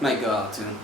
Might go out tune.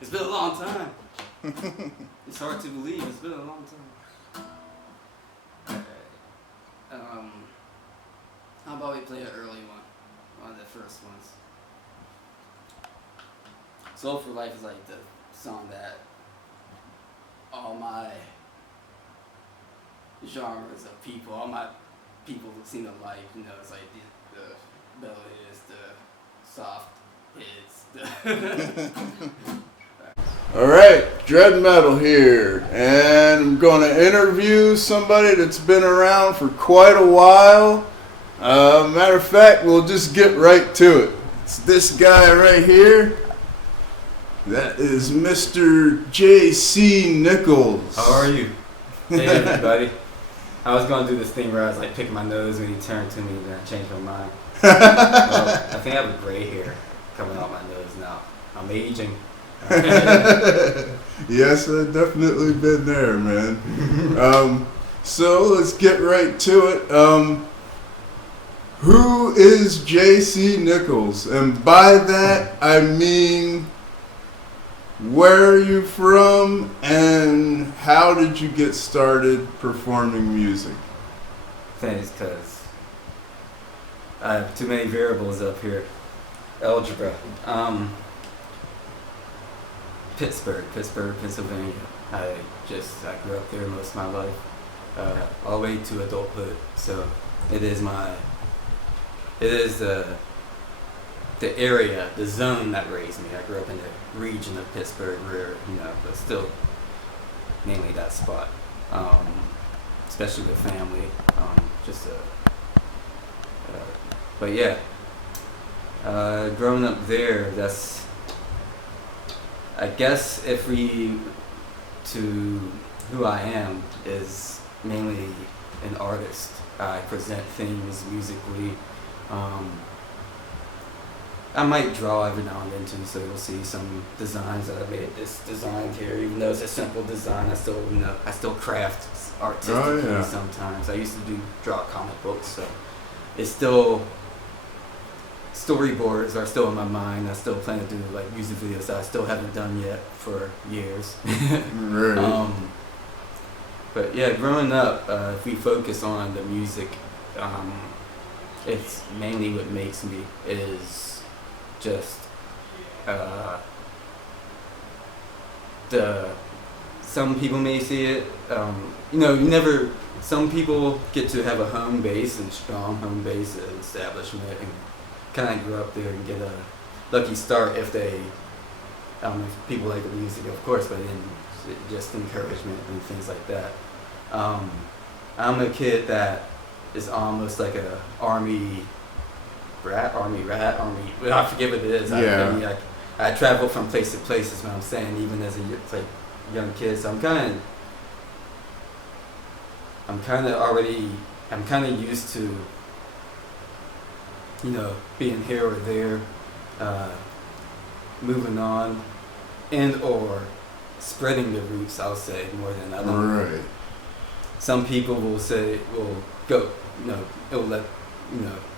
It's been a long time. It's hard to believe. It's been a long time. Alright. How about we play an early one of the first ones? Soul for Life is like the song that all my genres of people, all my people seem to like. You know, it's like the melodies, the soft hits. All right, Dread Metal here, and I'm going to interview somebody that's been around for quite a while. Matter of fact, we'll just get right to it. It's this guy right here. That is Mr. JC Nickles. How are you? Hey everybody. I was going to do this thing where I was like picking my nose when he turned to me and then I changed my mind. Well, I think I have a gray hair coming out my nose now. I'm aging. Yes, I've definitely been there, man. So let's get right to it. Who is JC Nickles? And by that, I mean, where are you from and how did you get started performing music? Thanks, cuz I have too many variables up here. Algebra. Pittsburgh, Pennsylvania. I grew up there most of my life, all the way to adulthood. So it is the area, the zone that raised me. I grew up in the region of Pittsburgh where, but still mainly that spot. Especially with family. But yeah, growing up there, that's, I guess if we, to who I am is mainly an artist. I present things musically. I might draw every now and then too, so you'll see some designs that I made. This design here, even though it's a simple design, I still craft artistically sometimes. I used to draw comic books, so it's still, storyboards are still in my mind. I still plan to do like music videos that I still haven't done yet for years. Right. But yeah, growing up, if we focus on the music, it's mainly what makes me is just some people may see it, some people get to have a home base and strong home base and establishment and kind of grow up there and get a lucky start if people like the music, of course, but then just encouragement and things like that. I'm a kid that is almost like a army rat, well, I forget what it is. Yeah. I travel from place to place is what I'm saying, even as a young kid. So I'm kind of used to, being here or there, moving on, and or spreading the roots, I'll say, more than others. Right. Some people will go,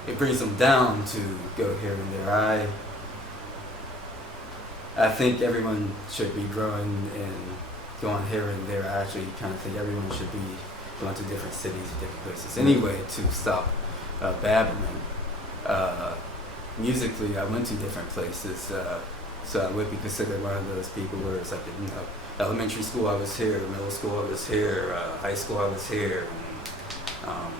it brings them down to go here and there. I think everyone should be growing and going here and there. I actually kind of think everyone should be going to different cities, different places anyway, to stop babbling. Musically, I went to different places, so I would be considered one of those people where it's like, elementary school I was here, middle school I was here, high school I was here, and,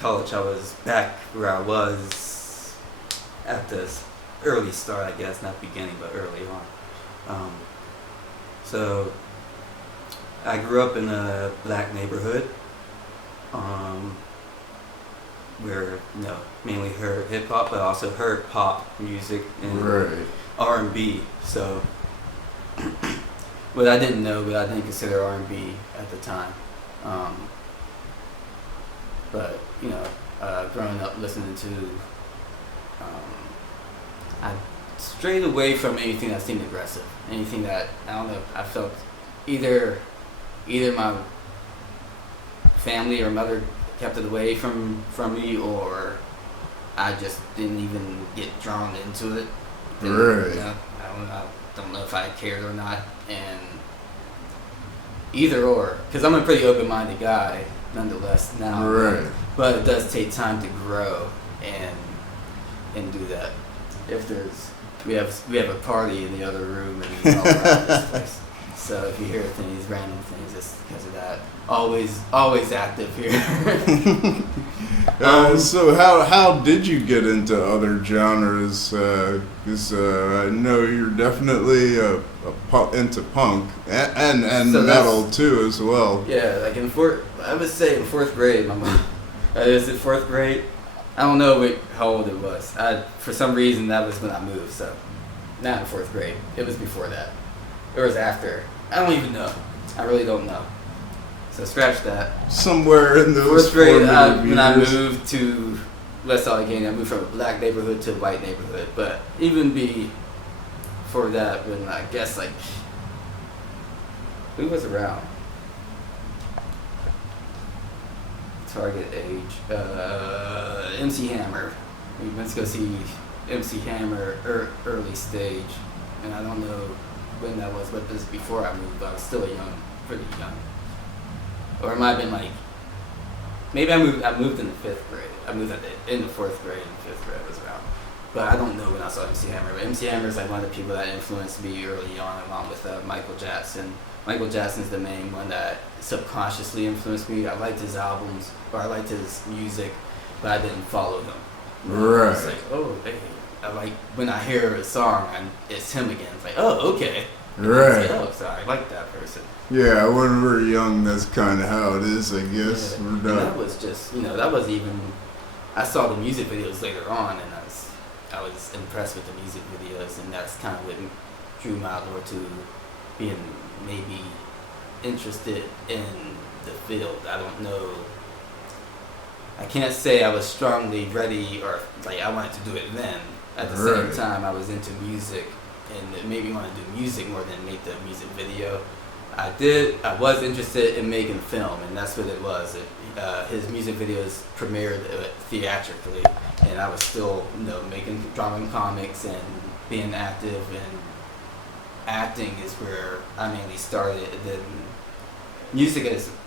college I was back where I was at the early start, I guess, not beginning, but early on. So I grew up in a black neighborhood, where mainly heard hip hop, but also heard pop music and R&B. So what I didn't consider R&B at the time. But growing up listening to, I strayed away from anything that seemed aggressive, anything that I felt either my family or mother kept it away from me, or I just didn't even get drawn into it. Right. I don't know if I cared or not, and either or, because I'm a pretty open-minded guy nonetheless now. Right. But it does take time to grow and do that. If we have a party in the other room and we're all around this place. So if you hear random things, it's because of that. Always active here. So how did you get into other genres? Because I know you're definitely into punk and so metal too as well. Yeah, like I would say in fourth grade, is it fourth grade? I don't know how old it was. For some reason that was when I moved, so not in fourth grade. It was before that. It was after. I don't even know. I really don't know. So scratch that. Somewhere in those fourth grade, when I moved to West Allegheny, I moved from a black neighborhood to a white neighborhood. But even before that, when I guess like who was around? Target age. MC Hammer. We went to go see MC Hammer early stage, and I don't know when that was, but this was before I moved. But I was still pretty young, or it might have been like maybe I moved in the 5th grade. I moved in the 4th grade and 5th grade was around. But I don't know when I saw MC Hammer. But MC Hammer is like one of the people that influenced me early on, along with Michael Jackson. Michael Jackson's the main one that subconsciously influenced me. I liked his albums, or I liked his music, but I didn't follow him. Right. It's like, oh, hey, I like when I hear a song and it's him again. It's like, oh, okay. Right. It's like, oh, so I like that person. Yeah, when we're young, that's kind of how it is, I guess. Yeah. We're And done. that was just, that wasn't even. I saw the music videos later on, and I was impressed with the music videos, and that's kind of what drew my lore to being maybe interested in the field. I don't know. I can't say I was strongly ready or like I wanted to do it then. At the same time, I was into music, and it made me want to do music more than make the music video. I was interested in making film, and that's what it was. His music videos premiered theatrically, and I was still, drawing comics and being active, and acting is where I mainly started. Then music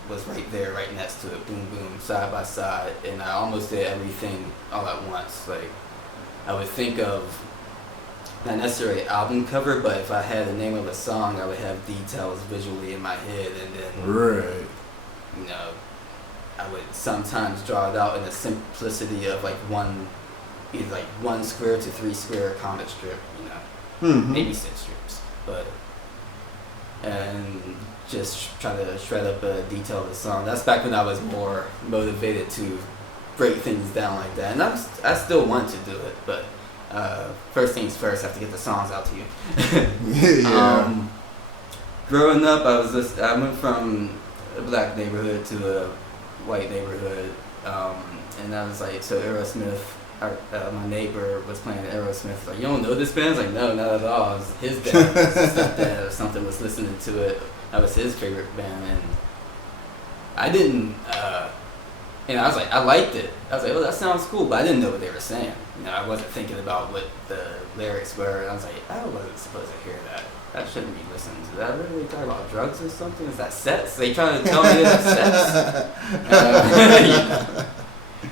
was right there, right next to it, boom, boom, side by side, and I almost did everything all at once. Like, I would think of not necessarily album cover, but if I had the name of a song, I would have details visually in my head, and then I would sometimes draw it out in the simplicity of like either like 1 square to 3 square comic strip, maybe 6 strips, and just try to shred up a detail of the song. That's back when I was more motivated to break things down like that, and I still want to do it, but first things first, I have to get the songs out to you. Yeah. Growing up, I went from a black neighborhood to a white neighborhood, and I was like, so Aerosmith, my neighbor was playing Aerosmith. Like, you don't know this band? I was like, no, not at all. It was his dad, his stepdad or something was listening to it. That was his favorite band, and I didn't. And I was like, I liked it. I was like, oh, that sounds cool, but I didn't know what they were saying. I wasn't thinking about what the lyrics were. I was like, I wasn't supposed to hear that. I shouldn't be listening to that. Really talking about drugs or something? Is that sex? They trying to tell me that's sex?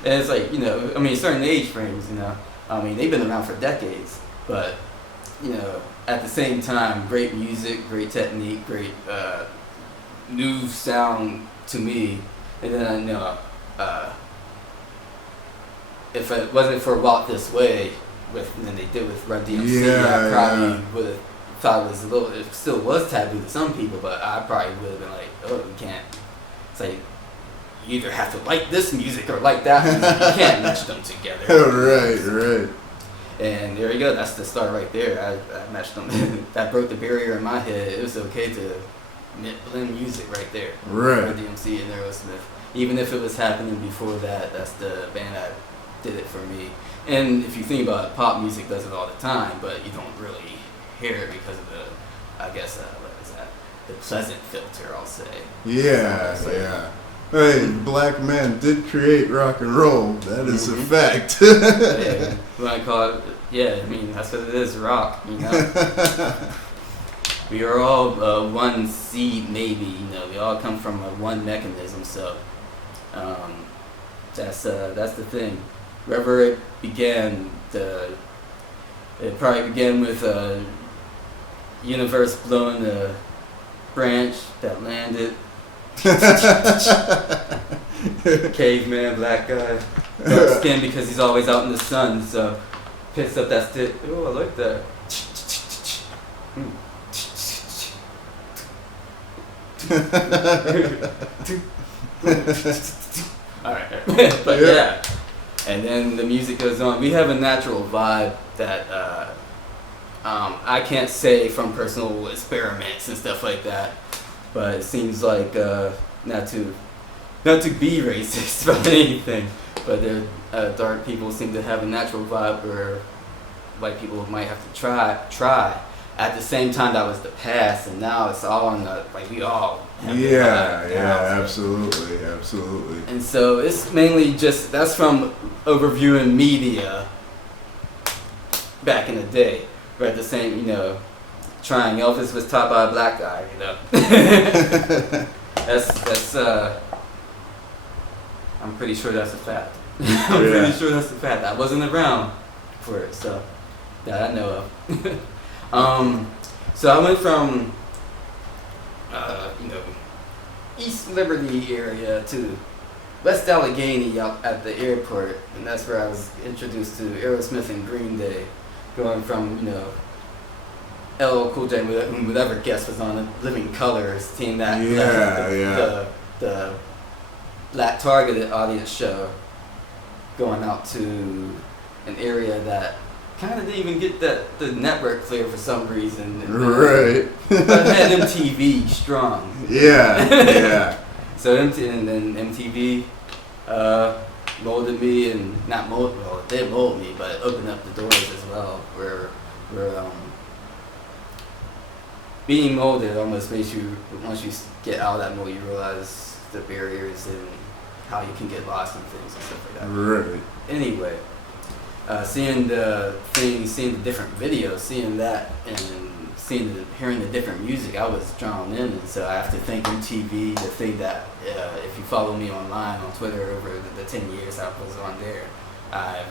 And it's like, certain age frames, they've been around for decades, but, at the same time, great music, great technique, great new sound to me. And then if it wasn't for Walk This Way, than they did with Run DMC, I probably would have thought it still was taboo to some people, but I probably would have been like, oh, you can't. It's like, you either have to like this music or like that music. You can't match them together. Right. And there you go. That's the start right there. I matched them. That broke the barrier in my head. It was okay to blend music right there. Right. Run DMC and Aerosmith. Even if it was happening before that, that's the band that did it for me. And if you think about it, pop music does it all the time, but you don't really hear it because of what is that? The pleasant filter, I'll say. Yeah. Hey, black men did create rock and roll. That is a fact. Yeah, what I call it, that's what it is, rock, We are all one seed, maybe, we all come from one mechanism, so that's the thing. Wherever it began, it probably began with universe blowing a branch that landed. Caveman, black guy, dark skin because he's always out in the sun, so picks up that stick. Oh, I like that. Alright, but yeah. And then the music goes on. We have a natural vibe that I can't say from personal experiments and stuff like that, but it seems like not to be racist about anything, but dark people seem to have a natural vibe where white people might have to try at the same time that was the past, and now it's all on the like we all have absolutely. And so it's mainly just that's from overviewing media back in the day, where at the same trying Elvis was taught by a black guy, that's I'm pretty sure that's a fact. Pretty sure that's a fact. I wasn't around for it, so that I know of. So I went from East Liberty area to West Allegheny out at the airport, and that's where I was introduced to Aerosmith and Green Day, going from LL Cool J, whatever guest was on Living Colours, seeing that the black targeted audience show, going out to an area that kind of didn't even get the network clear for some reason. Right. But it had MTV strong. Yeah. So MTV molded me, and not mold. Well, it did mold me, but opened up the doors as well. Where being molded almost makes you, once you get out of that mold, you realize the barriers and how you can get lost in things and stuff like that. Right. Anyway, seeing the things, seeing the different videos, seeing that, and hearing the different music, I was drawn in. And so I have to thank MTV, the thing that if you follow me online on Twitter over the 10 years I was on there, I've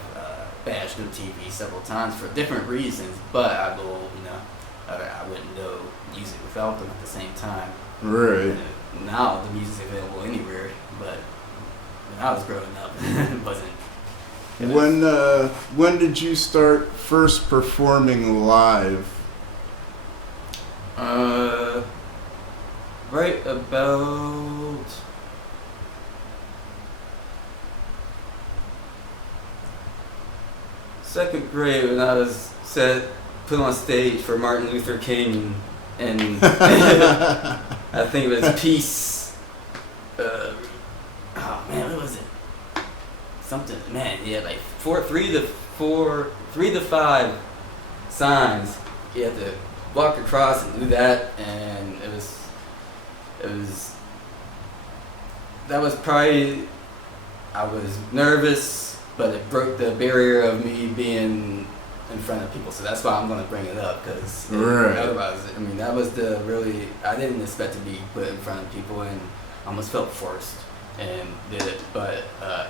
bashed MTV several times for different reasons, but I wouldn't know music without them at the same time. Right. Now the music's available anywhere, but when I was growing up, it wasn't. When did you start first performing live? Right about second grade, when I was put on stage for Martin Luther King, and I think it was Peace. Oh man, what was it? Something, man, yeah, like 3 to 5 signs. You had to walk across and do that, and that was probably, I was nervous, but it broke the barrier of me being in front of people, so that's why I'm going to bring it up, because otherwise, I mean, that was I didn't expect to be put in front of people, and almost felt forced, and did it, but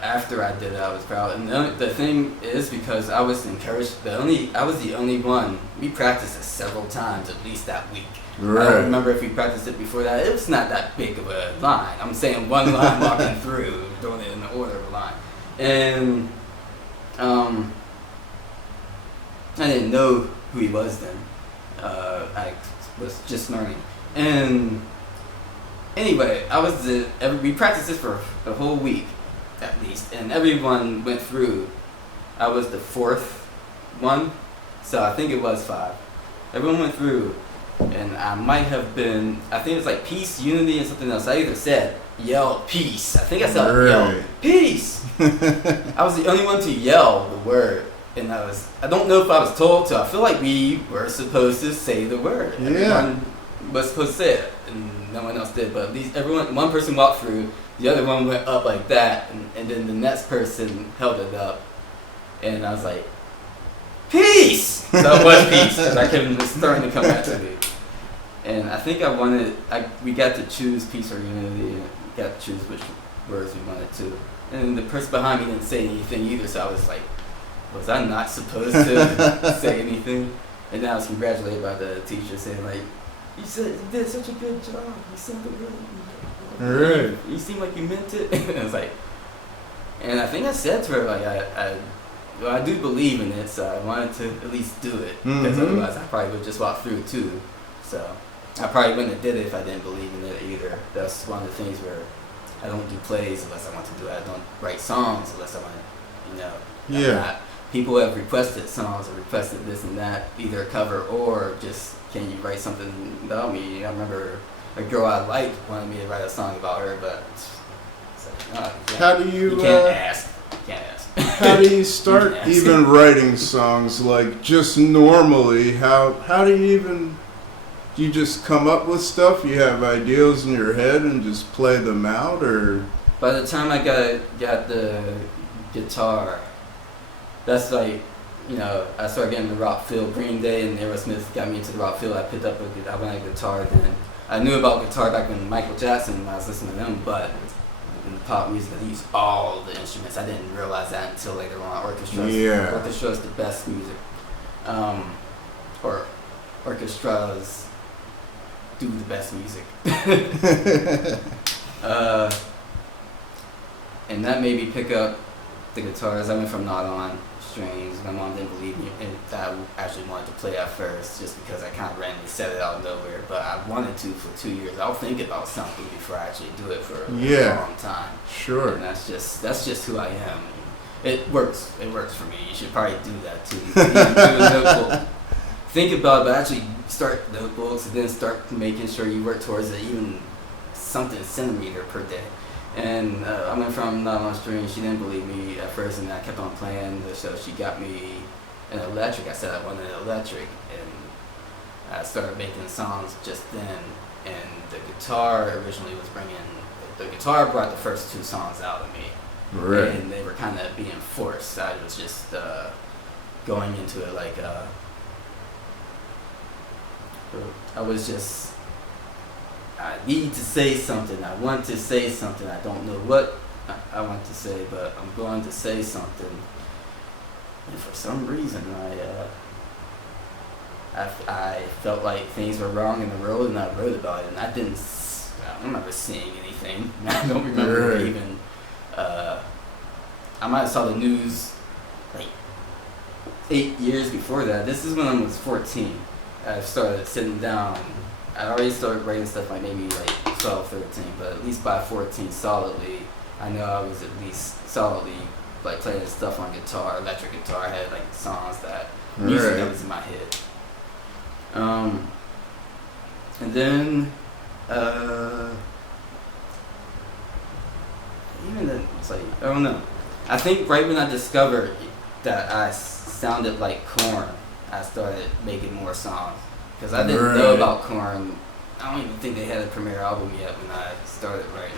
after I did it, I was proud. And the thing is, because I was encouraged, I was the only one. We practiced it several times, at least that week. Right. I don't remember if we practiced it before that. It was not that big of a line. I'm saying one line walking through, doing it in the order of a line. And I didn't know who he was then. I was just learning. And anyway, we practiced this for a whole week, at least, and everyone went through. I was the 4th one, so I think it was 5. Everyone went through, and I might have been, I think it was like peace, unity, and something else. I either yelled peace. I think I said yelled peace. I was the only one to yell the word, and I don't know if I was told to. I feel like we were supposed to say the word. Yeah. Everyone was supposed to say it, and no one else did, but at least one person walked through, the other one went up like that, and then the next person held it up, and I was like, peace! So it was peace, because it was starting to come back to me. And I think we got to choose peace or unity, and we got to choose which words we wanted to. And the person behind me didn't say anything either, so I was like, was I not supposed to say anything? And then I was congratulated by the teacher saying like, you did such a good job. You sounded really Right. You seem like you meant it. And I was like, and I think I said to her like, I do believe in it, so I wanted to at least do it, because otherwise I probably would just walk through too. So I probably wouldn't have did it if I didn't believe in it either. That's one of the things where I don't do plays unless I want to do it. I don't write songs unless I want to, Yeah. People have requested songs or requested this and that, either a cover or just, can you write something about me? I remember a girl I liked wanted me to write a song about her, but it's like, no, How do you? You can't ask. You can't ask. how do you start even writing songs? Like, just normally, how do you even, do you just come up with stuff? You have ideas in your head and just play them out, or? By the time I got the guitar, that's like, you know, I started getting the rock feel. Green Day and Aerosmith got me into the rock feel. I picked up I went a guitar then. I knew about guitar back when Michael Jackson, when I was listening to them, but in the pop music, they use all the instruments. I didn't realize that until later on. Orchestra is the best music. Or orchestras do the best music. And that made me pick up the guitars. I went from not on strings. My mom didn't believe me and that I actually wanted to play at first, just because I kind of randomly said it out of nowhere. But I wanted to for 2 years. I'll think about something before I actually do it for a long time. Sure. And that's just who I am. It works. It works for me. You should probably do that too. You can do a notebook. Think about it, but actually start notebooks and then start making sure you work towards it, even something centimeter per day. And I went from not on strings. She didn't believe me at first, and I kept on playing. So she got me an electric. I said I wanted an electric, and I started making songs just then. And the guitar originally was the guitar brought the first 2 songs out of me. Right. And they were kind of being forced. I was just going into it like I need to say something. I want to say something. I don't know what I want to say, but I'm going to say something. And for some reason, I felt like things were wrong in the world, and I wrote about it. And I don't remember seeing anything. I don't remember even. I might have saw the news like 8 years before that. This is when I was 14. I started sitting down. I already started writing stuff like maybe like 12, 13, but at least by 14 solidly, I know I was at least solidly like playing stuff on guitar, electric guitar. I had like songs music that was in my head. And then, even then, it's like, I don't know. I think right when I discovered that I sounded like Korn, I started making more songs. Because I didn't know about Korn. I don't even think they had a premiere album yet when I started writing.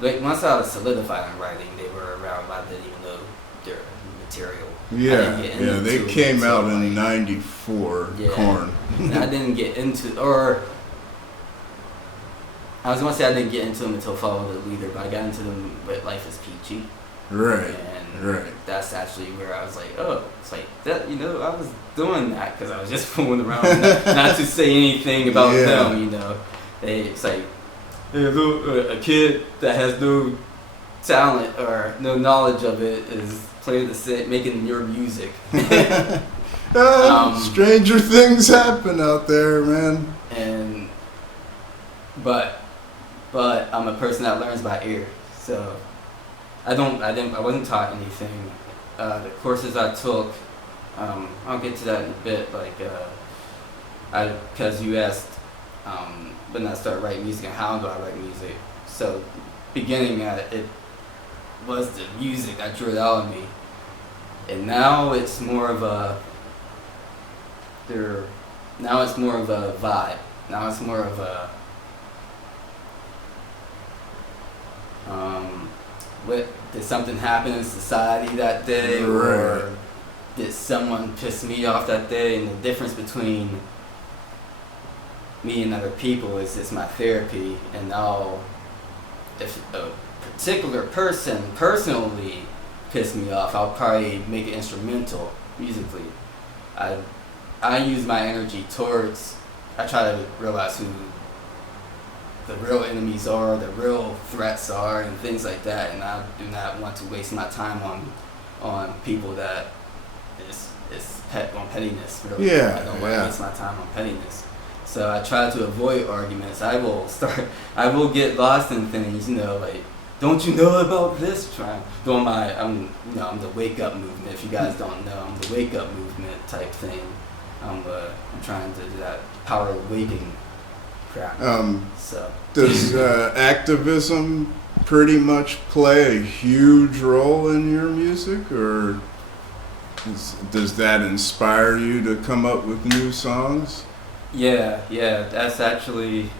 Like, once I was solidified in writing, they were around, but I didn't even know their material. Yeah, they came out in '94, Korn. And I didn't get into, or I was going to say I didn't get into them until Follow the Leader, but I got into them with Life is Peachy. Right. And that's actually where I was like, oh, it's like that, you know, I was doing that because I was just fooling around, not to say anything about them, you know. It's like, a kid that has no talent or no knowledge of it is making your music. Stranger things happen out there, man. But I'm a person that learns by ear, so I wasn't taught anything. The courses I took, I'll get to that in a bit. Because you asked when I started writing music and how do I write music. So, beginning it was the music that drew it out of me, and now it's more of a vibe. Now it's more of a did something happen in society that day, or did someone piss me off that day? And the difference between me and other people is it's my therapy. And now, if a particular person personally pissed me off, I'll probably make it instrumental musically. I use my energy towards. I try to realize who the real enemies are, the real threats are, and things like that. And I do not want to waste my time on people that is on pettiness. Really. I don't want to waste my time on pettiness. So I try to avoid arguments. I will get lost in things, you know, like, don't you know about this? I'm the wake up movement. If you guys don't know, I'm the wake up movement type thing. I'm trying to do that power of waking crap. So Does activism pretty much play a huge role in your music, or does that inspire you to come up with new songs? yeah, that's actually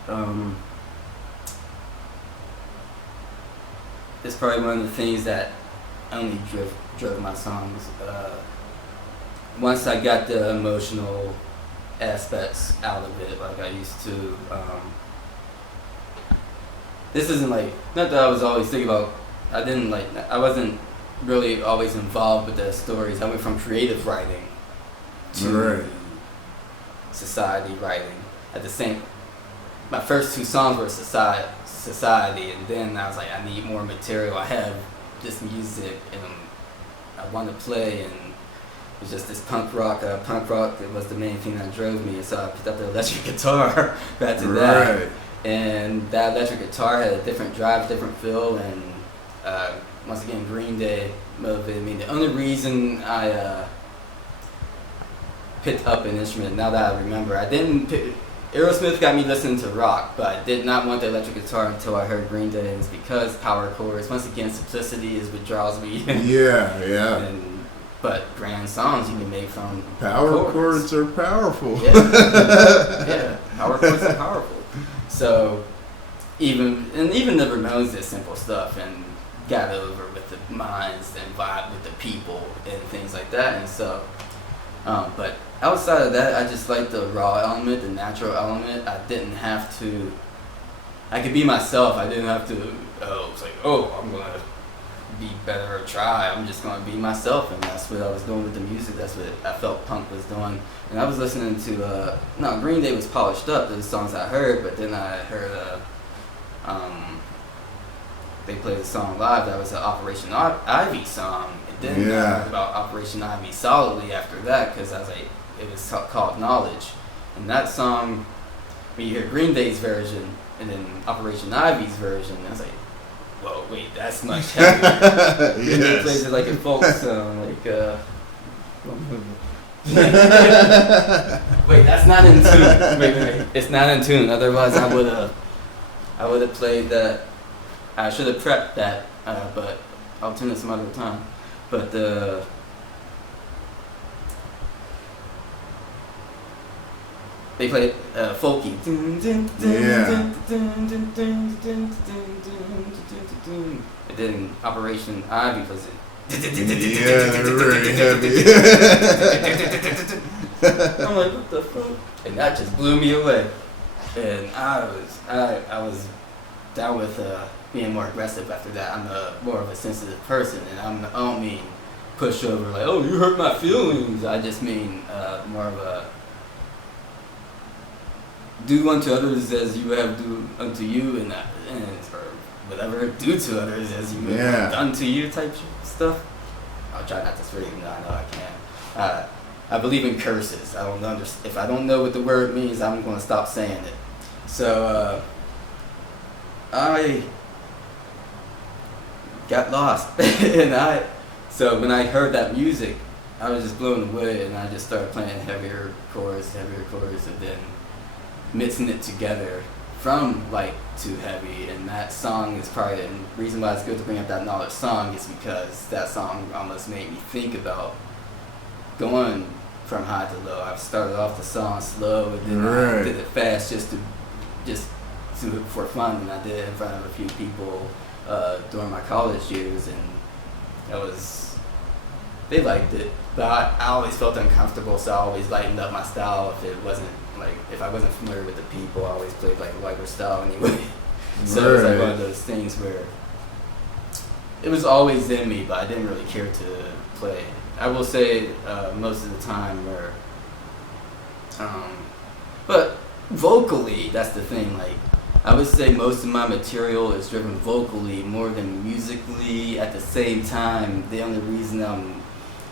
it's probably one of the things that only drove my songs. Once I got the emotional aspects out of it, like I used to. This isn't like, not that I was always thinking about. I wasn't really always involved with the stories. I went from creative writing to society writing. My first two songs were society, and then I was like, I need more material. I have this music, and I want to play, and it was just this punk rock. It was the main thing that drove me, so I picked up the electric guitar back to that. And that electric guitar had a different drive, different feel, and once again, Green Day motivated me. The only reason I picked up an instrument, now that I remember, Aerosmith got me listening to rock, but I did not want the electric guitar until I heard Green Day, and it's because power chords, once again, simplicity is what draws me. Yeah. But grand songs you can make from power chords are powerful. Yeah, power chords are powerful. So even the Ramones did simple stuff and got over with the minds and vibe with the people and things like that. And so, but outside of that, I just like the raw element, the natural element. I didn't have to. I could be myself. I didn't have to. It's like, I'm gonna be better or try. I'm just gonna be myself, and that's what I was doing with the music. That's what I felt punk was doing. And I was listening to Green Day was polished up, the songs I heard, but then I heard they played a song live that was an Operation Ivy song. And then I heard about Operation Ivy solidly after that, because I was like, it was called Knowledge. And that song, when you hear Green Day's version and then Operation Ivy's version, I was like, whoa, wait, that's much heavier. And then it plays it like a folk song, like wait, that's not in tune. Wait, it's not in tune. Otherwise, I would have played that. I should have prepped that, but I'll tune it some other time. But they played folky. And then Operation Ivy plays it. They're very heavy. I'm like, what the fuck? And that just blew me away. And I was down with being more aggressive after that. I'm more of a sensitive person, and I don't mean pushover, like, oh, you hurt my feelings. I just mean more of a do unto others as you have do unto you, and or whatever, do to others as you have done to you type stuff. I'll try not to swear, even though I know I can. I believe in curses. I don't understand. If I don't know what the word means, I'm going to stop saying it. So I got lost, and so when I heard that music, I was just blown away, and I just started playing heavier chords, and then mixing it together from light to heavy. And that song is probably, and the reason why it's good to bring up that Knowledge song is because that song almost made me think about going from high to low. I started off the song slow, and then I did it fast just for fun, and I did it in front of a few people during my college years, and they liked it, but I always felt uncomfortable, so I always lightened up my style. If I wasn't familiar with the people, I always played like a lighter style anyway. So it was like one of those things where it was always in me, but I didn't really care to play. I will say most of the time where, but vocally, that's the thing. Like, I would say most of my material is driven vocally more than musically. At the same time, the only reason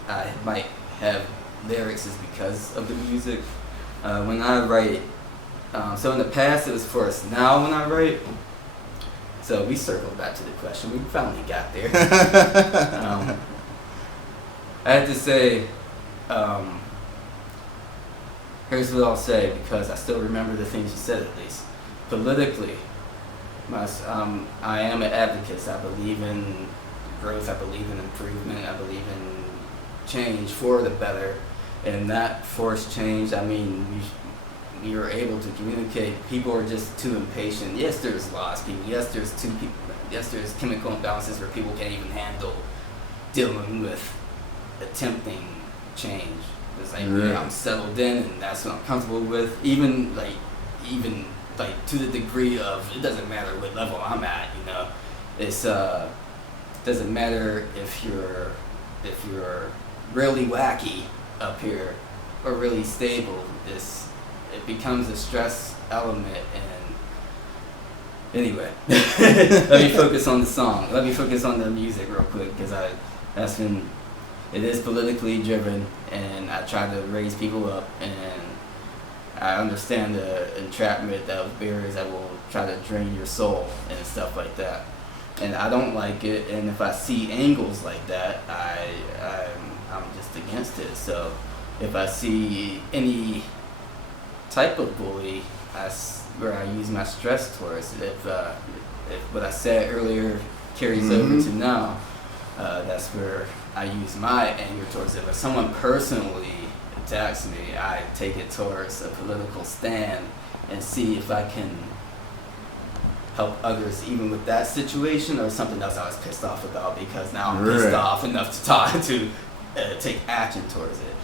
I might have lyrics is because of the music. When I write, so in the past it was for us. Now when I write, so we circled back to the question. We finally got there. I had to say, here's what I'll say, because I still remember the things you said at least. politically, I am an advocate. I believe in growth. I believe in improvement. I believe in change for the better. And that forced change, I mean, we were able to communicate. People are just too impatient. Yes, there's lost people. Yes, there's two people. Yes, there's chemical imbalances where people can't even handle dealing with attempting change. It's like, yeah, I'm settled in, and that's what I'm comfortable with. Even to the degree of, it doesn't matter what level I'm at. You know, it's doesn't matter if you're really wacky up here or really stable. It becomes a stress element. And anyway, let me focus on the song. Let me focus on the music real quick, because it is politically driven, and I try to raise people up, and I understand the entrapment of barriers that will try to drain your soul and stuff like that. And I don't like it, and if I see angles like that, I'm just against it. So if I see any type of bully, where I use my stress towards it, if what I said earlier carries over to now, that's where I use my anger towards it. If someone personally attacks me, I take it towards a political stand and see if I can help others even with that situation, or something else I was pissed off about, because now I'm pissed off enough to talk to take action towards it.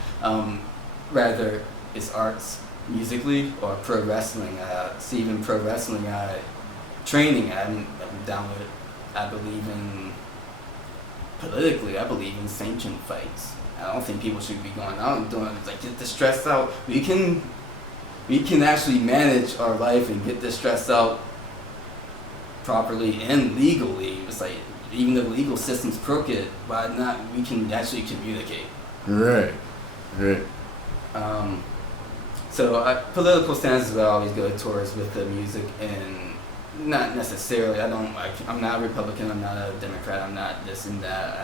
Rather it's arts musically or pro wrestling. See, even pro wrestling training, I'm down with it. I believe in politically, I believe in sanctioned fights. I don't think people should be going out and doing, like, get the stress out. We can actually manage our life and get the stress out properly and legally. It's like, even though the legal system's crooked, why not? We can actually communicate. Right. So political stances I always go towards with the music, and not necessarily. I'm not a Republican. I'm not a Democrat. I'm not this and that.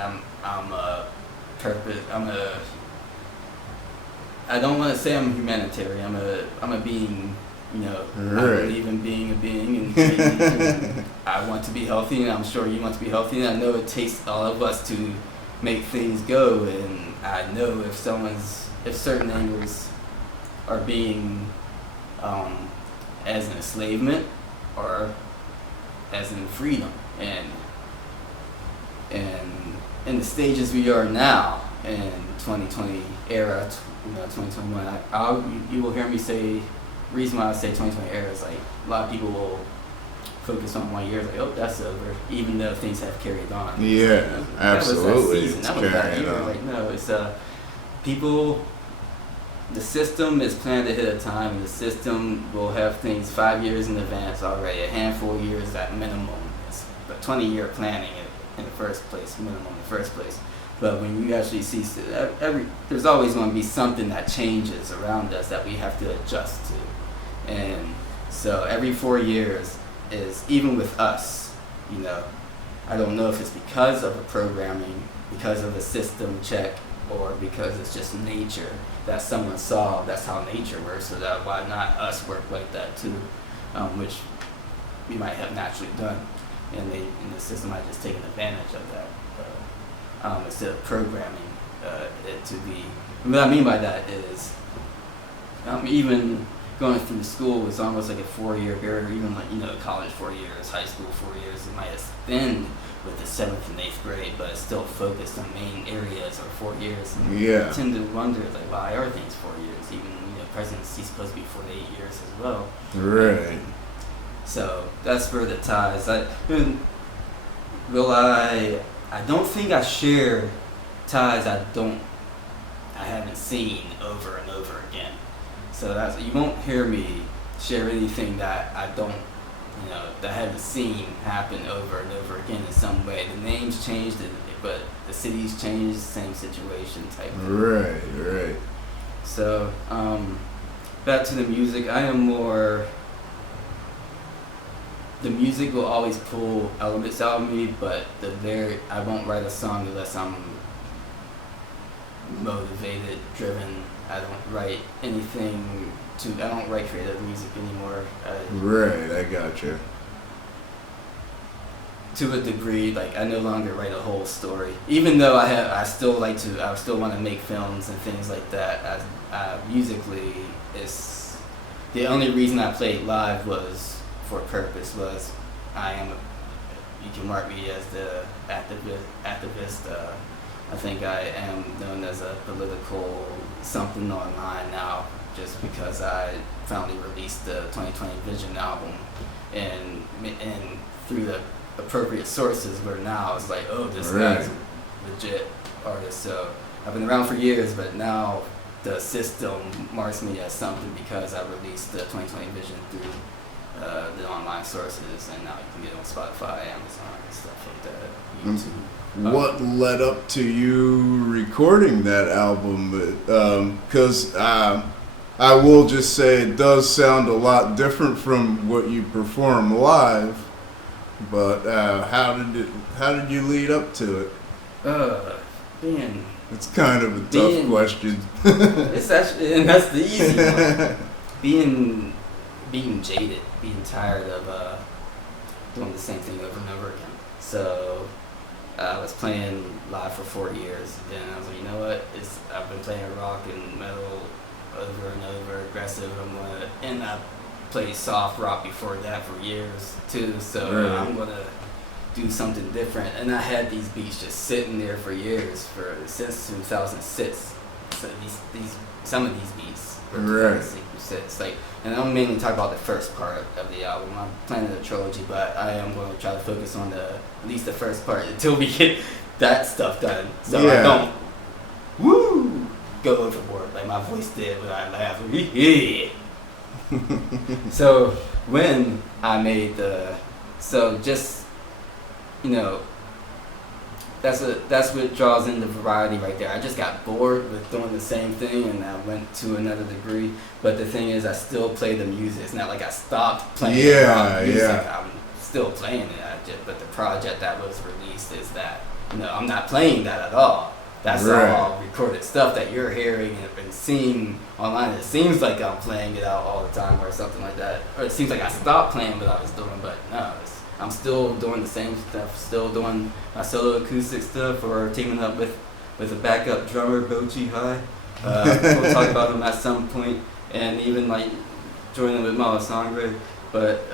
I don't want to say I'm humanitarian. I'm a being. You know, I believe in being a being, and I want to be healthy, and I'm sure you want to be healthy, and I know it takes all of us to make things go, and I know if certain angles are being as an enslavement or as in freedom, and in the stages we are now in 2020 era, 2021, you will hear me say. Reason why I say 2020 era is, like, a lot of people will focus on 1 year, like, oh, that's over, even though things have carried on. Yeah, absolutely. That was that year. Like, no, it's people. The system is planned ahead of time, and the system will have things 5 years in advance already, a handful of years at minimum. It's a 20-year planning in the first place, minimum in the first place. But when you actually see there's always going to be something that changes around us that we have to adjust to. And so every 4 years is, even with us, you know, I don't know if it's because of a programming, because of a system check, or because it's just nature that someone saw that's how nature works, so that why not us work like that too, which we might have naturally done, and the system might just taken advantage of that. Instead of programming it to be. What I mean by that is, even going through school was almost like a 4-year period, or even, like, you know, college 4 years, high school 4 years. It might extend with the 7th and 8th grade, but it's still focused on main areas, or 4 years. And you tend to wonder, like, why are things 4 years? Even, you know, presidency's supposed to be 4 to 8 years as well. Right. So that's where the ties. I don't think I share ties I haven't seen over and over again. So you won't hear me share anything that I don't, you know, that I haven't seen happen over and over again in some way. The names changed, but the cities changed, same situation type thing. Right. So, back to the music, the music will always pull elements out of me, but I won't write a song unless I'm motivated, driven. I don't write anything I don't write creative music anymore. Right, I gotcha. To a degree, like I no longer write a whole story. Even though I still want to make films and things like that. Musically, it's the only reason I played live was for purpose. Was you can mark me as the activist. I think I am known as a political something online now, just because I finally released the 2020 Vision album, and through the appropriate sources, where now it's like, oh, this guy's a legit artist. So I've been around for years, but now the system marks me as something because I released the 2020 Vision through the online sources, and now you can get it on Spotify, Amazon, and stuff like that, YouTube. What led up to you recording that album? Because I will just say it does sound a lot different from what you perform live. But how did you lead up to it? It's kind of a tough question. It's actually, and that's the easy one. Being jaded, being tired of doing the same thing over and over again. So I was playing live for 4 years, and I was like, you know what? I've been playing rock and metal over and over, aggressive. And I played soft rock before that for years too. So I'm gonna do something different. And I had these beats just sitting there for years, since 2006. So some of these beats were 2006. Like, and I'm mainly talking about the first part of the album. I'm planning a trilogy, but I am going to try to focus on at least the first part until we get that stuff done. So I don't go overboard like my voice did when I laughed. So when I made that's what draws in the variety right there. I just got bored with doing the same thing, and I went to another degree. But the thing is, I still play the music. It's not like I stopped playing music. I'm still playing it. But the project that was released is that I'm not playing that at all. That's all recorded stuff that you're hearing and seeing online. It seems like I'm playing it out all the time or something like that. Or it seems like I stopped playing what I was doing, but no, I'm still doing the same stuff, still doing my solo acoustic stuff, or teaming up with a backup drummer, Bochi High. We'll talk about him at some point, and even like joining with my songwriter. But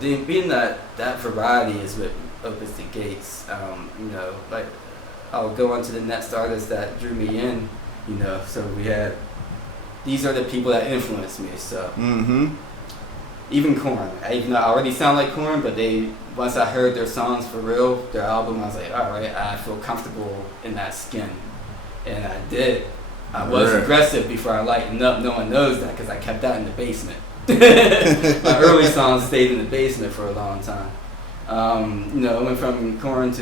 being that variety is what opens the gates. Like I'll go on to the next artist that drew me in. So these are the people that influenced me. So. Mm-hmm. Even Korn. I already sound like Korn, but once I heard their songs for real, their album, I was like, all right, I feel comfortable in that skin. And I did. I was aggressive before I lightened up. No one knows that because I kept that in the basement. My early songs stayed in the basement for a long time. I went from Korn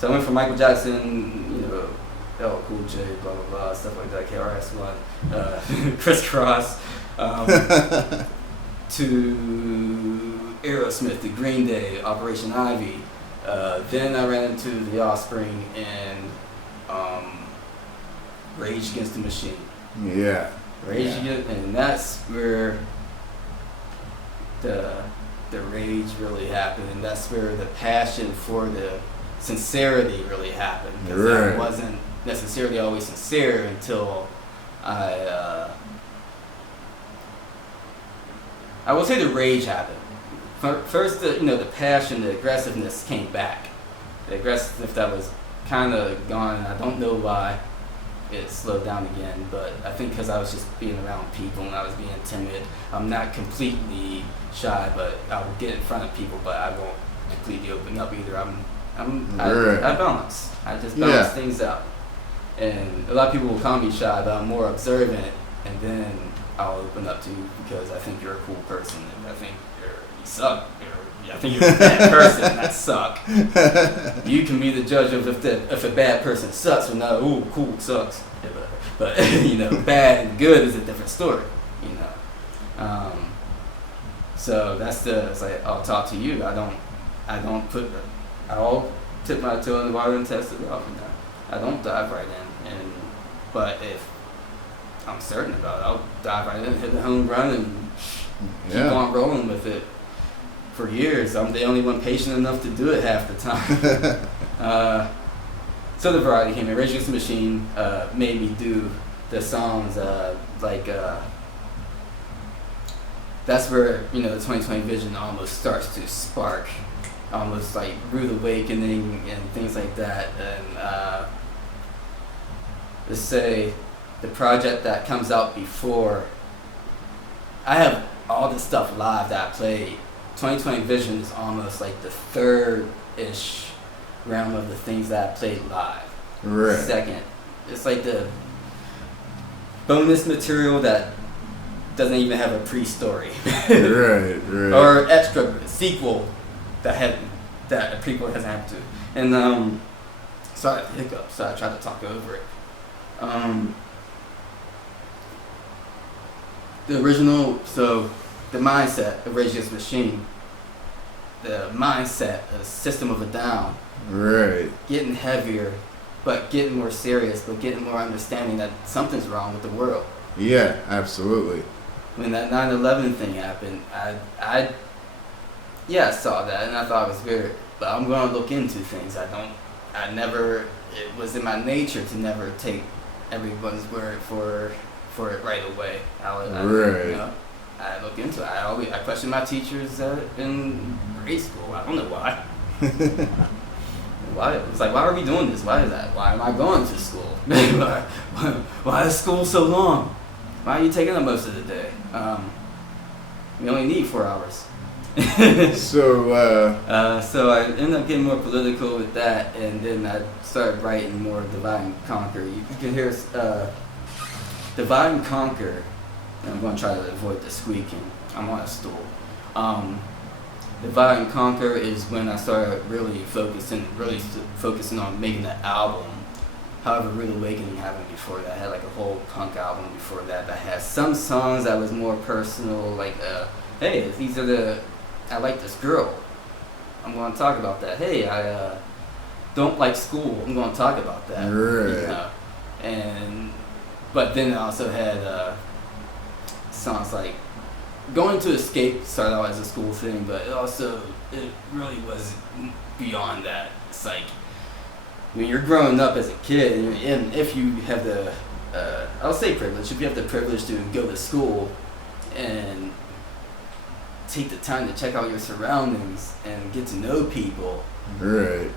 I went from Michael Jackson, LL Cool J, blah, blah, blah, stuff like that, KRS-One, Crisscross, to Aerosmith, to Green Day, Operation Ivy. Then I ran into The Offspring and Rage Against the Machine. Yeah. And that's where the rage really happened, and that's where the passion for the sincerity really happened. Because I wasn't necessarily always sincere until I will say the rage happened. First, the passion, the aggressiveness came back. The aggressiveness that was kind of gone, and I don't know why it slowed down again, but I think because I was just being around people and I was being timid. I'm not completely shy, but I will get in front of people, but I won't completely open up either. I balance. I just balance things out. And a lot of people will call me shy, but I'm more observant, and then I'll open up to you because I think you're a cool person, and I think you suck. I think you're a bad person that suck. You can be the judge of if a bad person sucks or not. Ooh, cool, sucks. Yeah, but bad and good is a different story. So it's like I'll talk to you. I'll tip my toe in the water and test it out. I don't dive right in. But if I'm certain about it. I'll dive right in, hit the home run, and keep Yeah. on rolling with it for years. I'm the only one patient enough to do it half the time. So the variety came in. Rage Against the Machine made me do the songs that's where, you know, the 2020 vision almost starts to spark, almost like Rude Awakening and things like that. And let's say the project that comes out before, I have all the stuff live that I played. 2020 Vision is almost like the third-ish realm of the things that I played live. Right. Second, it's like the bonus material that doesn't even have a pre-story. Right. Or extra sequel that a prequel hasn't happened to. And so I had hiccups, so I tried to talk over it. The original, so the mindset of Rage Against the Machine, the mindset of System of a Down, Right. getting heavier, but getting more serious, but getting more understanding that something's wrong with the world. Yeah, absolutely. When that 9/11 thing happened, I saw that and I thought it was weird, but I'm going to look into things. It was in my nature to never take everyone's word for it right away. I look into it. I question my teachers in grade school. I don't know why. Why? It's like, why are we doing this? Why is that? Why am I going to school? why is school so long? Why are you taking up most of the day? We only need 4 hours. So I ended up getting more political with that, and then I started writing more Divide and Conquer. You can hear Divide and Conquer. And I'm going to try to avoid the squeaking. I'm on a stool. Divide and Conquer is when I started really focusing on making an album. However, Rude Awakening happened before that. I had like a whole punk album before that had some songs that was more personal, like, hey, I like this girl. I'm going to talk about that. Hey, I don't like school. I'm going to talk about that. Right. You know? But then I also had songs like Going to Escape started out as a school thing, but it really was beyond that. It's like when you're growing up as a kid, and if you have the, I'll say privilege, if you have the privilege to go to school and take the time to check out your surroundings and get to know people, Right.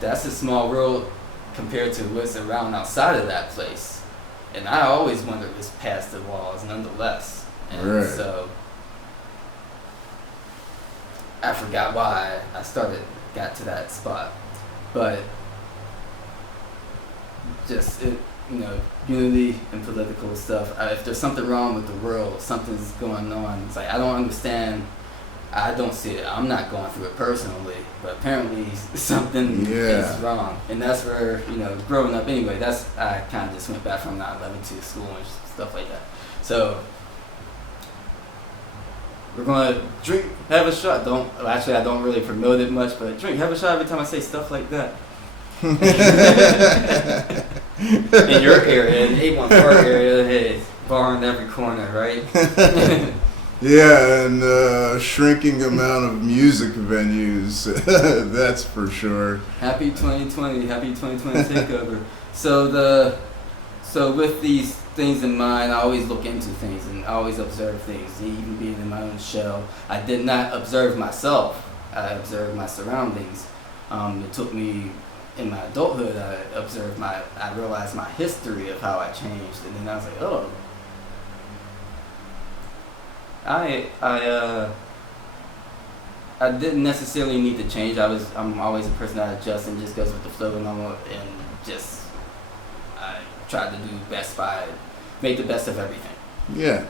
that's a small world compared to what's around outside of that place. And I always wondered what's past the walls, nonetheless. And Right. so I forgot why I got to that spot. But just, unity and political stuff. If there's something wrong with the world, something's going on, it's like, I don't understand. I don't see it. I'm not going through it personally, but apparently something is wrong. And that's where, growing up anyway, I kind of just went back from 9/11 to school and stuff like that. So we're going to drink, have a shot. I don't really promote it much, but drink, have a shot every time I say stuff like that. In your area, in Avon Park area, hey, bar in every corner, right? Yeah, and shrinking amount of music venues, that's for sure. Happy 2020 takeover. So with these things in mind, I always look into things and I always observe things, even being in my own shell. I did not observe myself, I observed my surroundings. It took me, in my adulthood, I realized my history of how I changed, and then I was like, oh, I didn't necessarily need to change. I'm always a person that adjusts and just goes with the flow, and I tried to make the best of everything. Yeah.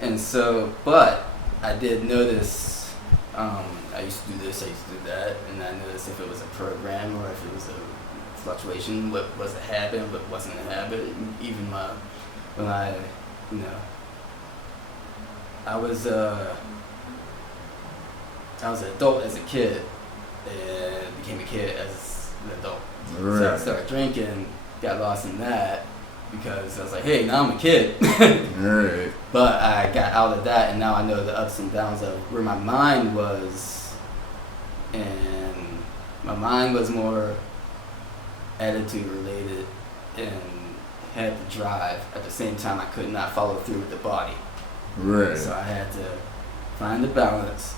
And so, but I did notice, I used to do this, I used to do that, and I noticed if it was a program or if it was a fluctuation, what was a habit, what wasn't a habit. Even when I was an adult as a kid and became a kid as an adult. Right. So I started drinking, got lost in that, because I was like, hey, now I'm a kid. Right. But I got out of that, and now I know the ups and downs of where my mind was, and my mind was more attitude related and had to drive. At the same time, I could not follow through with the body. Right. So I had to find the balance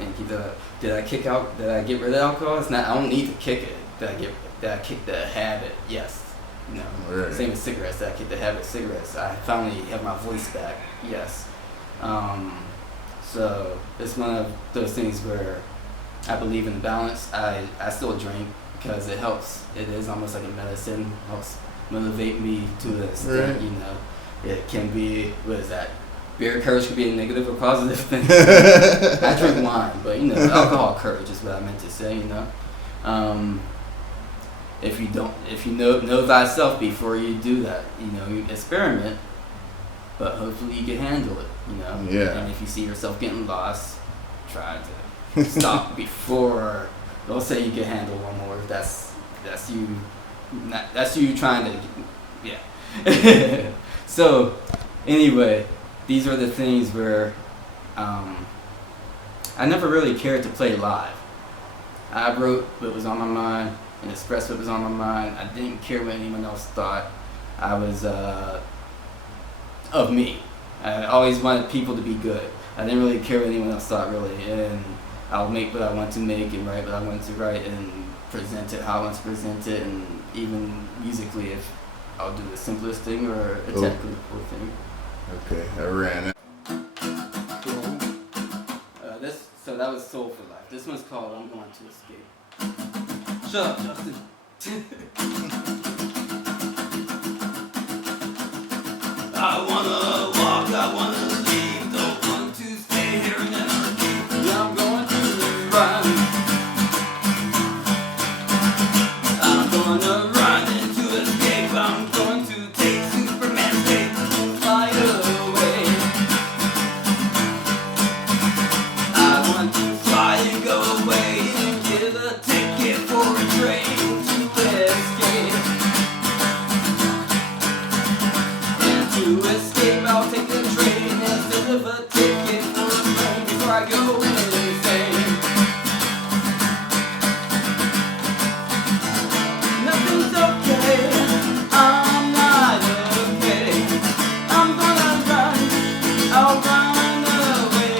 and keep the. Did I kick out? Did I get rid of alcohol? It's not. I don't need to kick it. Did I kick the habit? Yes. No. Right. Same with cigarettes. Did I kick the habit of cigarettes? I finally have my voice back. Yes. So it's one of those things where I believe in the balance. I still drink because it helps. It is almost like a medicine. Helps motivate me to an extent. Right. You know, it can be. What is that? Beer courage could be a negative or positive thing. I drink wine, but you know, alcohol courage is what I meant to say. You know, if you know thyself before you do that, you know, you experiment, but hopefully you can handle it. You know, Yeah. And if you see yourself getting lost, try to stop before. Don't say you can handle one more. That's you. That's you trying to. Yeah. So, anyway. These are the things where I never really cared to play live. I wrote what was on my mind and expressed what was on my mind. I didn't care what anyone else thought. I was of me. I always wanted people to be good. I didn't really care what anyone else thought, really. And I'll make what I want to make and write what I want to write and present it how I want to present it. And even musically, if I'll do the simplest thing or a technical thing. Okay, I ran it. So that was Soul for Life. This one's called I'm Going to Escape. Shut up, Justin. I wanna walk, I wanna leave, don't want to stay here in anarchy. Yeah, I'm going to run. I'm gonna run into escape. I'm going to take Superman's cape and fly away. I want to fly and go away and get a ticket for a train to escape. And to escape, I'll take the train instead of a ticket for a train before I go insane. Nothing's okay, I'm not okay. I'm gonna run, I'll run away.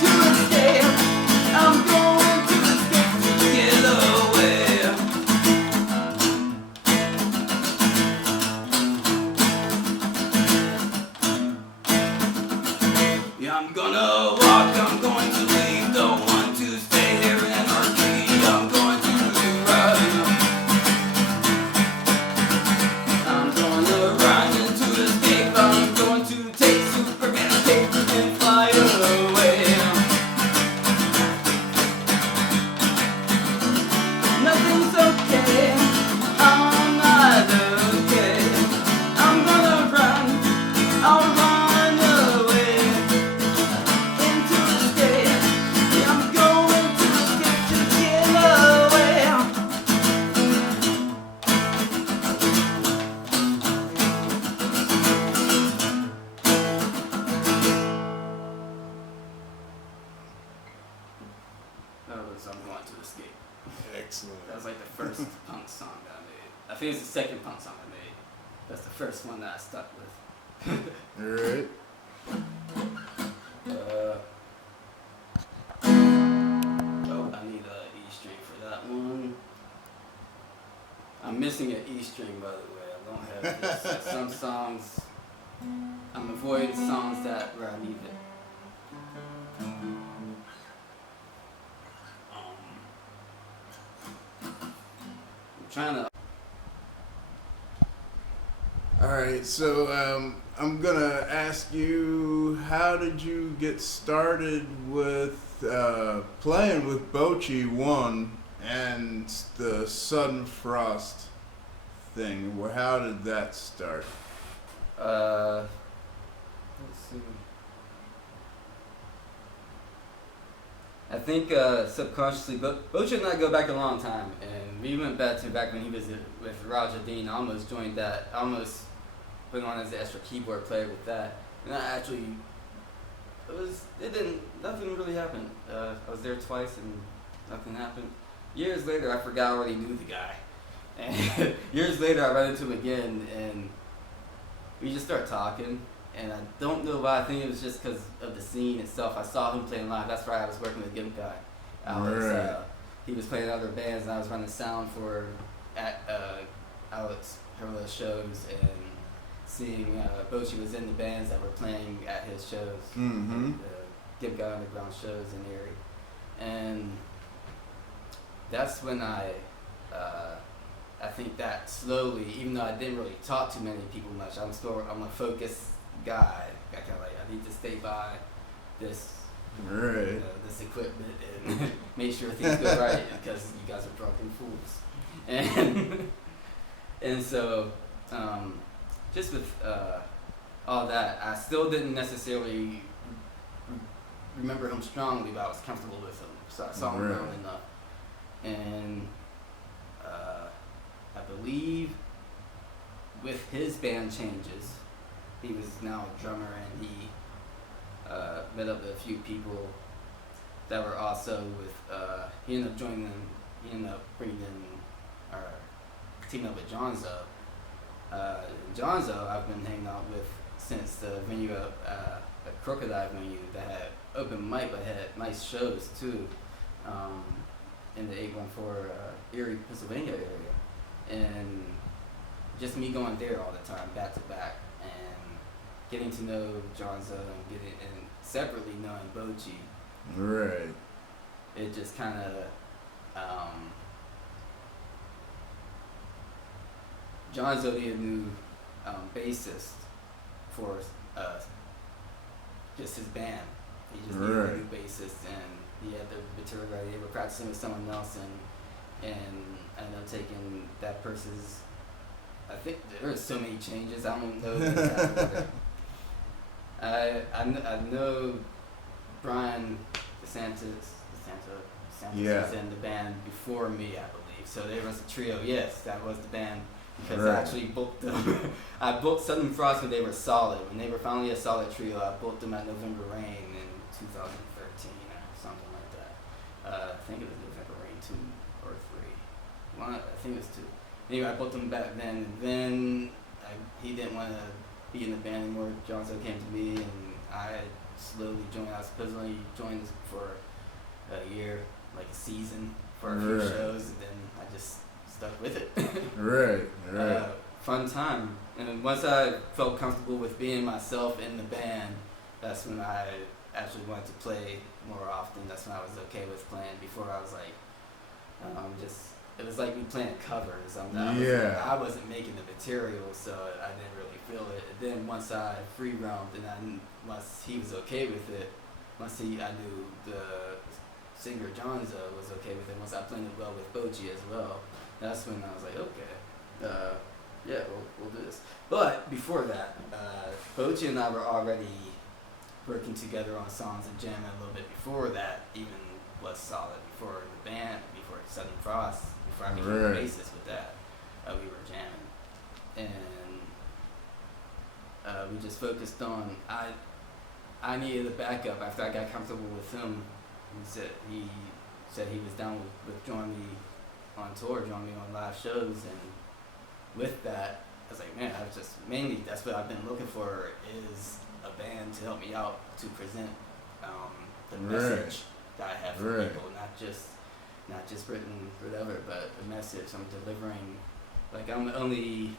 To escape, I'm going to escape to get away. Yeah, I'm gonna walk, I'm going to leave, don't want to stay here in anarchy. I'm going to run. I'm gonna run into escape. I'm going to take Superman's cape and fly away. Nothing's okay. I'm not okay. I'm gonna run. I'll run away into escape. Yeah, I'm going to escape to get away. That was I'm going to escape. Excellent. That was like the first punk song that I made. I think it's the second punk song I made. That's the first one that I stuck with. Alright. I need a E string for that one. I'm missing an E string, by the way. I don't have this. Some songs, I'm avoiding songs where I need it. I'm trying to. Alright, so I'm gonna ask you, how did you get started with playing with Bocce 1 and the Sudden Frost thing? Well, how did that start? Let's see. I think subconsciously, Bocce and I go back a long time, and we went back when he was with Roger Dean. I almost joined that. I almost went on as an extra keyboard player with that. And I actually, nothing really happened. I was there twice and nothing happened. Years later, I forgot I already knew the guy. And years later, I ran into him again, and we just started talking. And I don't know why. I think it was just because of the scene itself. I saw him playing live. That's right. I was working with Gimp Guy. Alex, he was playing other bands, and I was running sound for Alex Herla's shows, and seeing Bochi was in the bands that were playing at his shows, the Gimp Guy Underground shows in Erie. And that's when I think that slowly, even though I didn't really talk to many people much, I'm a focused guy. I need to stay by this, this equipment and make sure things go right because you guys are drunken fools. And so just with all that, I still didn't necessarily remember him strongly, but I was comfortable with him, so I saw him well enough. And I believe with his band changes, he was now a drummer, and he met up with a few people that were also with, he ended up joining them, he ended up bringing in, or teaming up with Jonzo. Jonzo I've been hanging out with since the venue a Crocodile venue that had open mic, but had nice shows too, in the 814 Erie, Pennsylvania area. And just me going there all the time, back to back, and getting to know Jonzo and separately knowing Bochi. Right. It just kind of, Jonzo needed a new bassist for just his band. He just needed a new bassist, and he had the material ready. They were practicing with someone else, and I ended up taking that person's. I think there are so many changes. I don't know exactly. I know Brian DeSantis was in the band before me, I believe. So there was a trio. Yes, that was the band, because I actually booked them. I booked Southern Frost when they were solid. When they were finally a solid trio, I booked them at November Rain in 2013 or something like that. I think it was November Rain 2 or 3. One, I think it was 2. Anyway, I booked him back then, and then he didn't want to be in the band anymore. Jonzo came to me, and I slowly joined. I supposedly joined for a year, like a season, for a few shows, and then I just stuck with it. Fun time. And once I felt comfortable with being myself in the band, that's when I actually wanted to play more often. That's when I was okay with playing. Before I was like, it was like me playing covers. I wasn't making the material, so I didn't really feel it. And then once I free roamed, and once he was okay with it, I knew the singer Jonzo was okay with it. Once I played it well with Bochi as well, that's when I was like, okay, we'll do this. But before that, Bochi and I were already working together on songs and jamming a little bit before that even was solid. Before the band, before Southern Frost, before I became a bassist with that, we were jamming, and we just focused on. I needed a backup after I got comfortable with him. He said he was down with joining me on tour, joining me on live shows, and with that, I was like, man, that's what I've been looking for, is a band to help me out to present the message that I have for people, not just written whatever, but the message I'm delivering. Like I'm only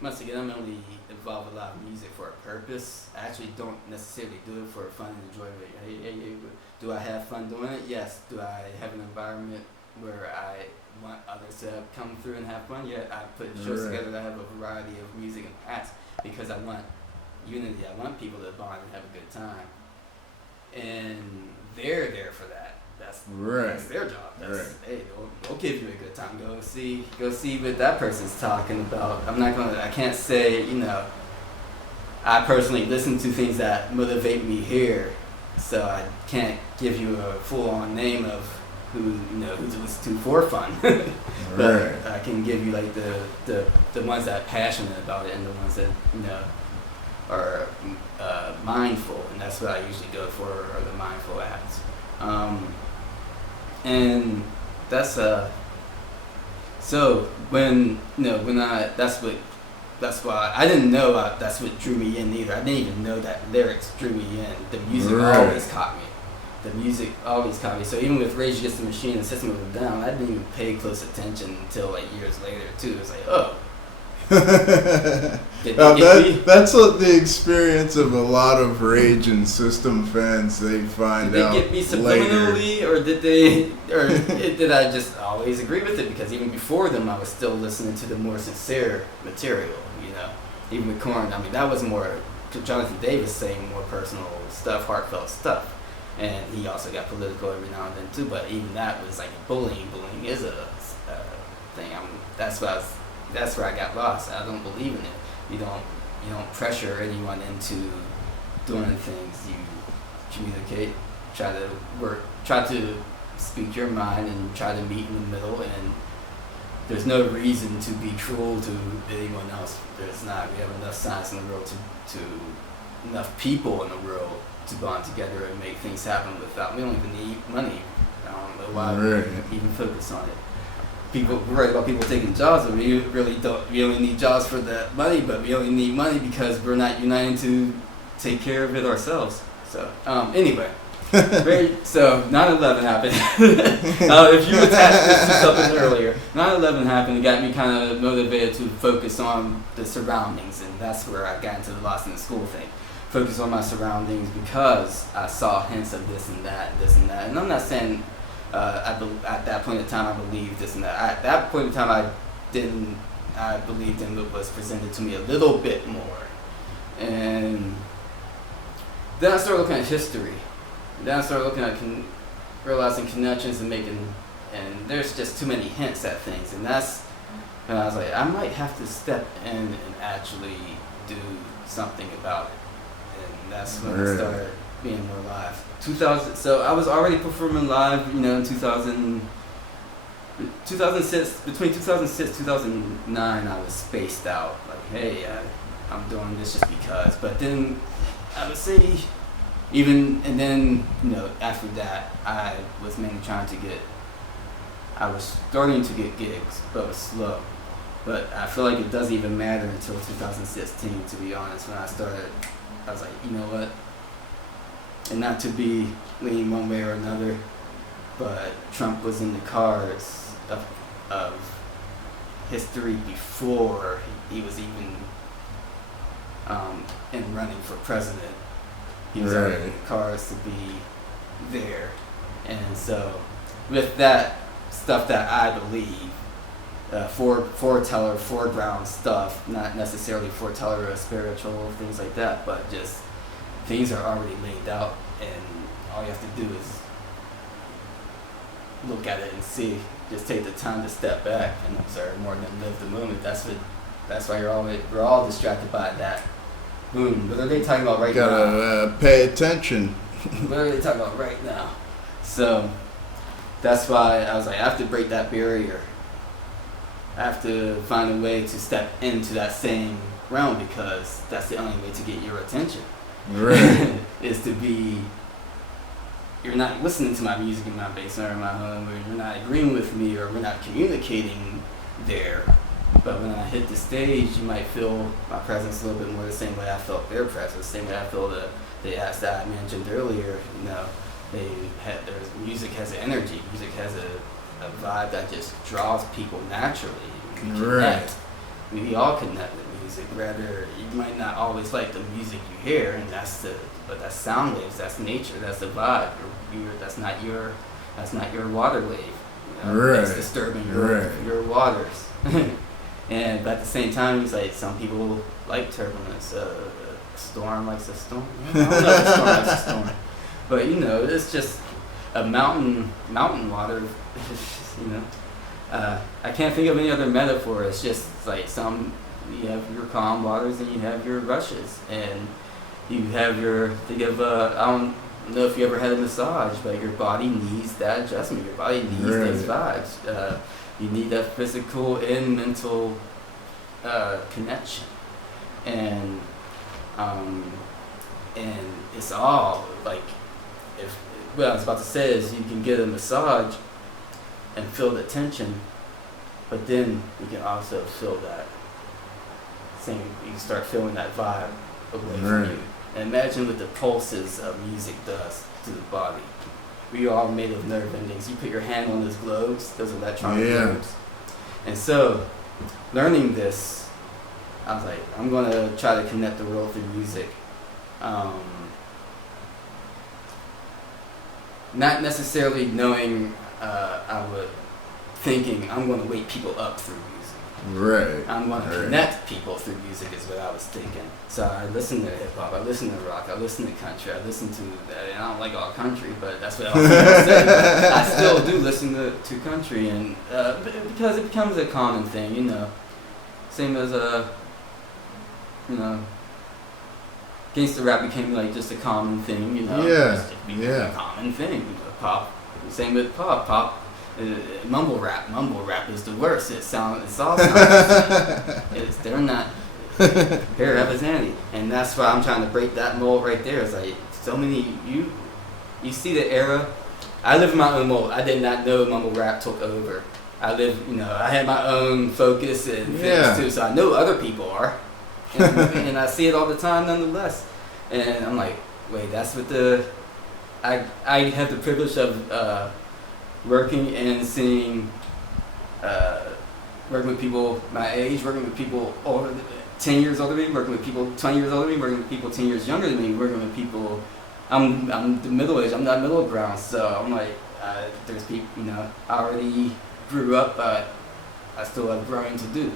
involved with a lot of music for a purpose. I actually don't necessarily do it for fun and enjoyment. Hey, do I have fun doing it? Yes. Do I have an environment where I want others to come through and have fun? Yeah, I put shows together that have a variety of music and acts because I want unity. I want people to bond and have a good time. And they're there for that. That's their job. Hey, they'll give you a good time. Go see what that person's talking about. I can't say, I personally listen to things that motivate me here, so I can't give you a full-on name of who to listen to for fun. But I can give you like the ones that are passionate about it and the ones that are mindful, and that's what I usually go for, are the mindful acts. And that's so when that's why I didn't know that's what drew me in either. I didn't even know that lyrics drew me in. The music always caught me. The music always caught me. So even with Rage Against the Machine and System of a Down, I didn't even pay close attention until like years later too. It was like, oh. That's what the experience of a lot of Rage and System fans, they find out later. Did they get me subliminally, or did I just always agree with it? Because even before them, I was still listening to the more sincere material. Even with Korn, I mean, that was more Jonathan Davis saying more personal stuff, heartfelt stuff, and he also got political every now and then too. But even that was like bullying. Bullying is a thing. That's where I got lost. I don't believe in it. You don't pressure anyone into doing things. You communicate, try to speak your mind, and try to meet in the middle. And there's no reason to be cruel to anyone else. There's not. We have enough science in the world to enough people in the world to bond together and make things happen without. We don't even need money. I don't know why we even focus on it. We're worried about people taking jobs, but we really don't. We only need jobs for the money, but we only need money because we're not uniting to take care of it ourselves. So anyway, so 9/11 happened. If you attached this to something earlier, 9/11 happened. It got me kind of motivated to focus on the surroundings, and that's where I got into the lost in the school thing. Focus on my surroundings because I saw hints of this and that, and I'm not saying. At that point in time, I believed this and that. At that point in time, I believed in what was presented to me a little bit more. And then I started looking at history. Then I started looking at realizing connections and there's just too many hints at things. And that's when I was like, I might have to step in and actually do something about it. And that's when I started being more live. 2000. So I was already performing live, in 2006. Between 2006 2009, I was spaced out. Like, hey, I'm doing this just because. But then I would say, after that, I was mainly I was starting to get gigs, but it was slow. But I feel like it doesn't even matter until 2016, to be honest. When I started, I was like, you know what? And not to be leaning one way or another, but Trump was in the cards of history before he was even in running for president. He was already in the cards to be there. And so with that stuff that I believe, foreground stuff, not necessarily foreteller of spiritual things like that, but just things are already laid out, and all you have to do is look at it and see. Just take the time to step back and observe more than live the moment. That's why we're all distracted by that. Boom. What are they talking about right now? Gotta pay attention. What are they talking about right now? So that's why I was like, I have to break that barrier. I have to find a way to step into that same realm, because that's the only way to get your attention. Right. Is to be, you're not listening to my music in my basement or in my home, or you're not agreeing with me, or we're not communicating there. But when I hit the stage, you might feel my presence a little bit more the same way I felt their presence, the same way I feel the acts that I mentioned earlier. Their music has an energy. Music has a vibe that just draws people naturally. We connect. We all connect with music. Rather, you might not always like the music you hear, and but that's sound waves. That's nature. That's the vibe. That's not your water wave. It's disturbing your waters. And but at the same time, it's like some people like turbulence. A storm likes a storm. I don't know if a storm likes a storm, but it's just a mountain water. I can't think of any other metaphor. It's just like you have your calm waters and you have your rushes, and you have your, I'm don't know if you ever had a massage, but your body needs that adjustment. Your body needs those vibes. You need that physical and mental connection, and it's all like, if what I was about to say is you can get a massage and feel the tension, but then you can also feel that same. You start feeling that vibe away from you. And imagine what the pulses of music does to the body. We are all made of nerve endings. You put your hand on those globes, those electronic globes. And so, learning this, I was like, I'm going to try to connect the world through music. Not necessarily knowing, thinking I'm going to wake people up through music. Right. I'm going to connect people through music is what I was thinking. So I listen to hip hop, I listen to rock, I listen to country, I listen to, and I don't like all country, but that's what I was going to say. But I still do listen to country, and because it becomes a common thing, you know. Same as, you know, gangster rap became like just a common thing, you know. It became a common thing. You know, pop, same with pop. Mumble rap is the worst. It's all sounds the same. They're not pure represented, and that's why I'm trying to break that mold right there. It's like so many you see the era. I live in my own mold. I did not know mumble rap took over. I had my own focus and things too, so I know other people are, and I see it all the time nonetheless. And I'm like, wait, that's what I have the privilege of working and seeing, working with people my age, working with people 10 years older than me, working with people 20 years older than me, working with people 10 years younger than me, working with people, I'm the middle age, I'm that middle ground, so I'm like, there's people, you know, I already grew up, but I still have growing to do.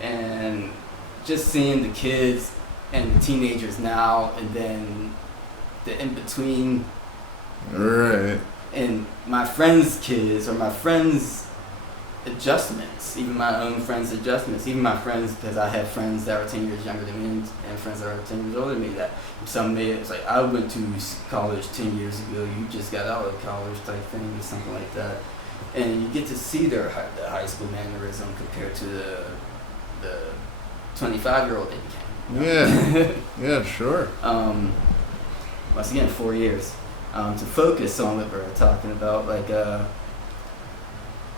And just seeing the kids and the teenagers now, and then the in-between. Right. And my friends' kids, or my friends' adjustments, even my own friends' adjustments, even my friends, because I have friends that are 10 years younger than me and friends that are 10 years older than me, that some may, it's like, I went to college 10 years ago, you just got out of college type thing, or something like that. And you get to see the high school mannerism compared to the 25-year-old that you can. Yeah, sure. Once again, 4 years. To focus on what we're talking about, like,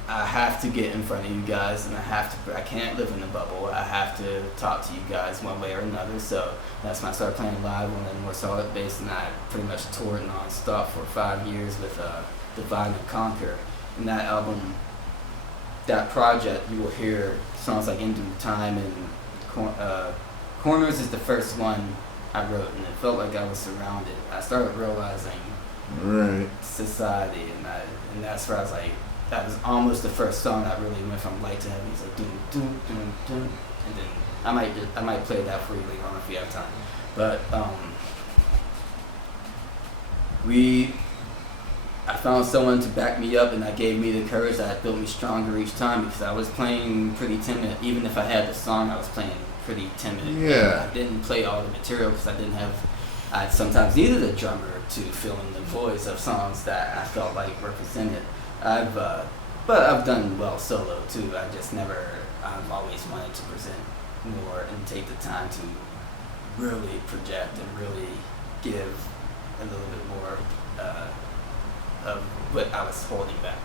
I have to get in front of you guys, and I can't live in a bubble. I have to talk to you guys one way or another. So that's when I started playing live on a more solid bass, and I pretty much toured non-stop for 5 years with Divide and Conquer. And that album, that project, you will hear songs like In Due Time, and Corners is the first one I wrote, and it felt like I was surrounded. I started realizing society, and that's where I was like, that was almost the first song that really went from light to heavy. It's like doom doom doom doom, and then I might play that for you later on if you have time. But I found someone to back me up, and that gave me the courage that built me stronger each time, because I was playing pretty timid. Even if I had the song, I was playing pretty timid. Yeah. I didn't play all the material because I sometimes needed a drummer to fill in the voids of songs that I felt like represented. But I've done well solo too. I've always wanted to present more and take the time to really project and really give a little bit more of what I was holding back.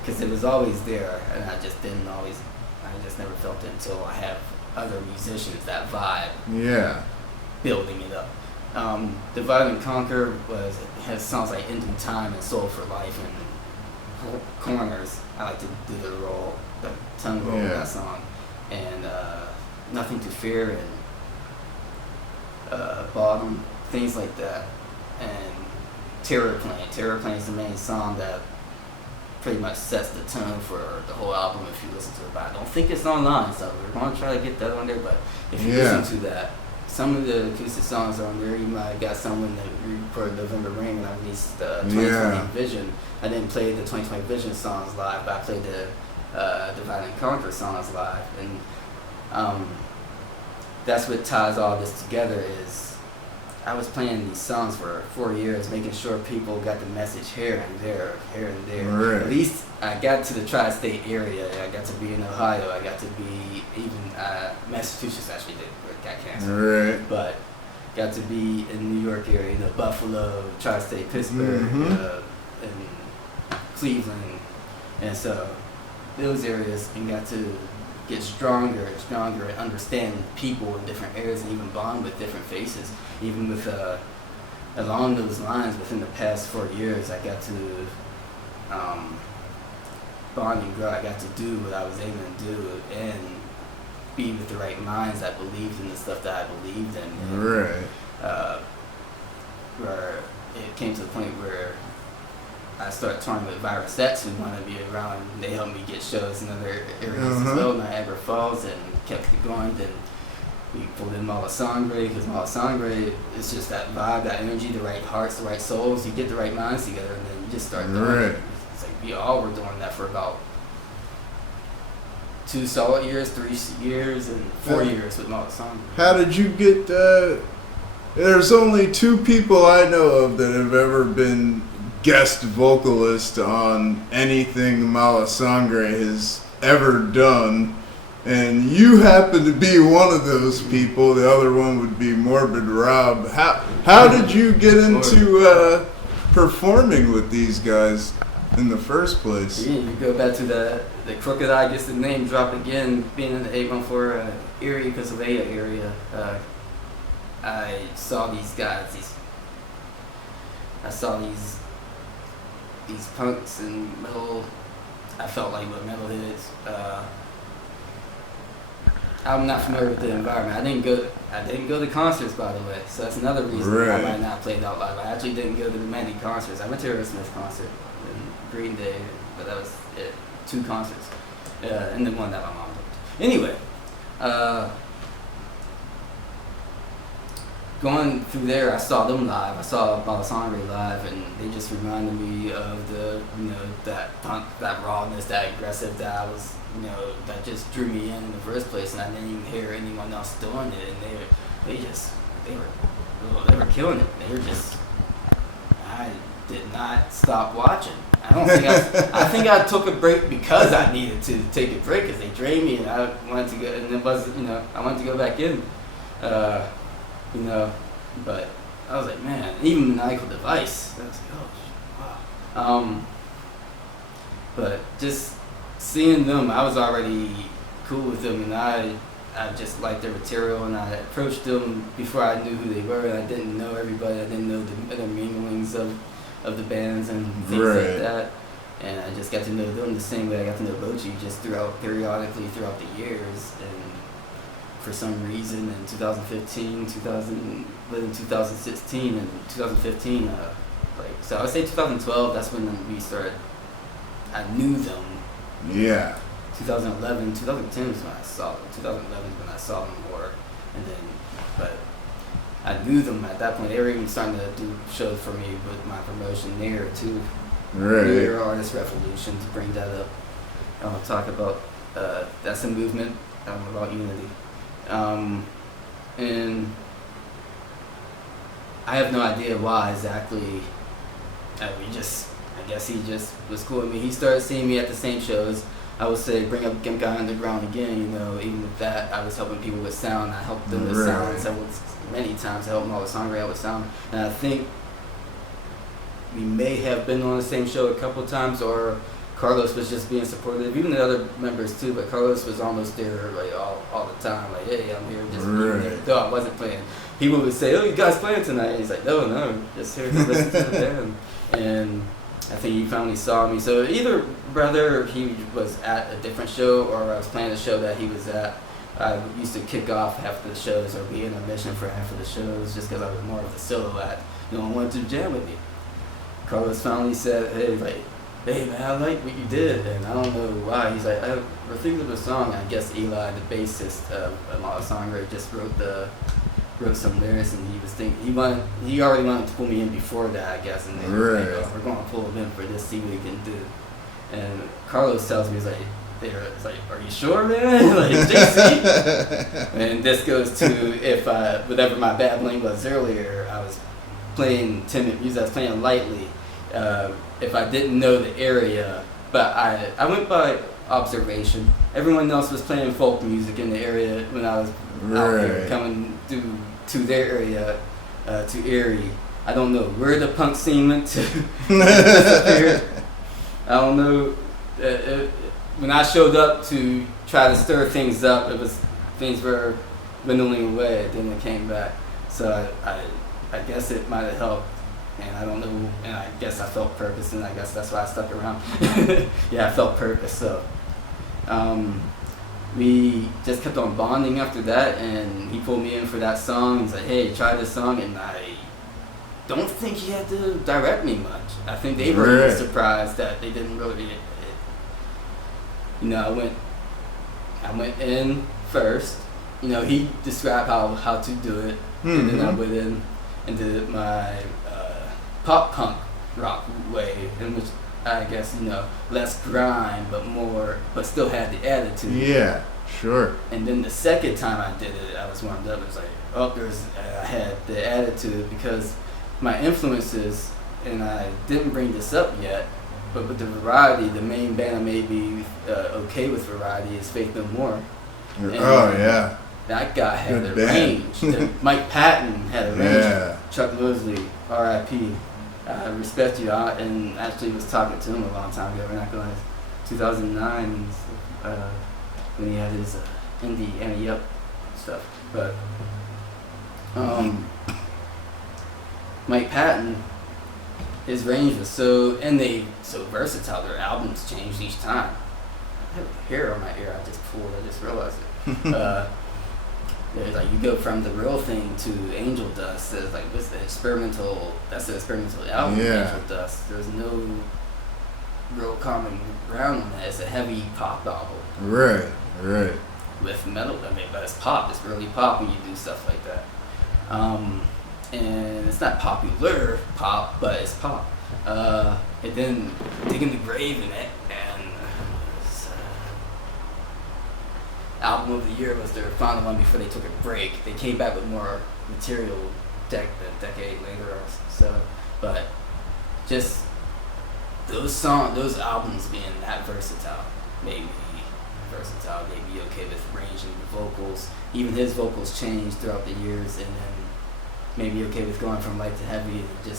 Because it was always there, and I just never felt it until I have other musicians, that vibe. Yeah. Building it up. Divide and Conquer has songs like In Due Time and Soul for Life and Corners. I like to do the tongue roll of that song. And Nothing to Fear and Bottom, things like that. And Terror Plane is the main song that pretty much sets the tone for the whole album if you listen to it. But I don't think it's online, so we're going to try to get that on there. But if you listen to that, some of the acoustic songs are on there. You might have got someone that we recorded November Rain when I released 2020 Vision. I didn't play the 2020 Vision songs live, but I played the Divide and Conquer songs live. And that's what ties all this together is I was playing these songs for 4 years, making sure people got the message here and there. Right. At least I got to the tri-state area. I got to be in Ohio. I got to be even Massachusetts actually got canceled. Right. But got to be in New York area, Buffalo, tri-state, Pittsburgh, and Cleveland, and so those areas, and got to get stronger and understand people in different areas and even bond with different faces. Even with along those lines, within the past 4 years, I got to bond and grow. I got to do what I was able to do and be with the right minds that believed in the stuff that I believed in. Right. Where it came to the point where I started touring with Virus X, who wanted to be around. They helped me get shows in other areas as well, Niagara Falls, and kept it going. Then we pulled in Mala Sangre, because Mala Sangre is just that vibe, that energy, the right hearts, the right souls. You get the right minds together, and then you just start doing it. It's like we all were doing that for about 2 solid years, 3 years, and 4 years with Mala Sangre. How did you get? There's only 2 people I know of that have ever been guest vocalist on anything Mala Sangre has ever done, and you happen to be one of those people. The other one would be Morbid Rob. How did you get into performing with these guys in the first place? Yeah, you go back to the Crooked Eye, just the name drop again, being in the 814 Erie, Pennsylvania area. I saw these guys, I saw these punks and metal. I felt like what metal is. I'm not familiar with the environment. I didn't go to concerts, by the way, so that's another reason I might not play it out live. I actually didn't go to many concerts. I went to a Aerosmith concert and Green Day, but that was it. 2 concerts, and then one that my mom did. Anyway, going through there, I saw them live. I saw Mala Sangre live, and they just reminded me of the, that punk, that rawness, that aggressive, that I was, that just drew me in the first place. And I didn't even hear anyone else doing it, and they were killing it. I did not stop watching. I think I took a break because I needed to take a break, because they drained me, and I wanted to go, and it was, I wanted to go back in. But I was like, man, even Maniacal Device, that was wow. But just seeing them, I was already cool with them, and I just liked their material, and I approached them before I knew who they were, and I didn't know everybody, I didn't know the interminglings of the bands and things like that, and I just got to know them the same way I got to know Bochi, just periodically throughout the years. And for some reason in 2015, 2016, and 2015, so I would say 2012, that's when we started, I knew them. Yeah. 2011, 2010 is when I saw them. 2011 is when I saw them more, and then, but I knew them at that point. They were even starting to do shows for me with my promotion there too. Right. New Artist Revolution, to bring that up. I want to talk about, that's a movement about unity. And I have no idea why exactly. I guess he just was cool with me. He started seeing me at the same shows. I would say bring up Gimkai Underground again. Even with that, I was helping people with sound. I helped them with sound many times. I helped Mala Sangre out with sound, and I think we may have been on the same show a couple of times, or Carlos was just being supportive, even the other members too, but Carlos was almost there like all the time, like, hey, I'm here, just being there. Though I wasn't playing. People would say, oh, you guys playing tonight? And he's like, no, just here to listen to the band. And I think he finally saw me. So either whether he was at a different show or I was playing a show that he was at, I used to kick off half of the shows or be in a mission for half of the shows just because I was more of a solo act. No one wanted to jam with me. Carlos finally said, hey man, I like what you did, and I don't know why. He's like, we're thinking of a song. I guess Eli, the bassist of Mala Sangre, just wrote some lyrics, and he already wanted to pull me in before that, I guess, and they were like, we're going to pull him in for this, see what he can do. And Carlos tells me, he's like, they were like, "Are you sure, man?" Like, JC. And this goes to if whatever my babbling was earlier, I was playing timid music. I was playing lightly. If I didn't know the area, but I went by observation. Everyone else was playing folk music in the area when I was out here coming to their area, to Erie. I don't know where the punk scene went to. I don't know. When I showed up to try to stir things up, things were dwindling away. Then it came back. So I guess it might have helped. And I don't know. And I guess I felt purpose, and I guess that's why I stuck around. Yeah, I felt purpose. So we just kept on bonding after that, and he pulled me in for that song and said, "Hey, try this song," and I don't think he had to direct me much. I think they were really surprised that they didn't really. You know, I went in first. You know, he described how to do it, and then I went in and did it my pop punk rock way, in which I guess, you know, less grime but still had the attitude. Yeah, sure. And then the second time I did it, I was warmed up. It was like, I had the attitude because my influences, and I didn't bring this up yet, but with the variety, the main band that made me okay with variety is Faith No More. And yeah. That guy had a range. Mike Patton had a range. Yeah. Chuck Mosley, R.I.P. I respect you. And actually was talking to him a long time ago. We're not going to 2009 when he had his indie Annie Up stuff. But Mike Patton, his range was so versatile. Their albums changed each time. I have a hair on my ear. I just pulled. I just realized it. There's like you go from the real thing to Angel Dust. There's like what's the experimental? That's the experimental album. Yeah. Angel Dust. There's no real common ground on that. It's a heavy pop album. Right. With metal, but it's pop. It's really pop when you do stuff like that. And it's not popular pop, but it's pop. And then Digging the Grave in it, and album of the year was their final one before they took a break. They came back with more material a decade later or so, but just those albums being that versatile made me okay with ranging the vocals. Even his vocals changed throughout the years, and then made me okay with going from light to heavy. And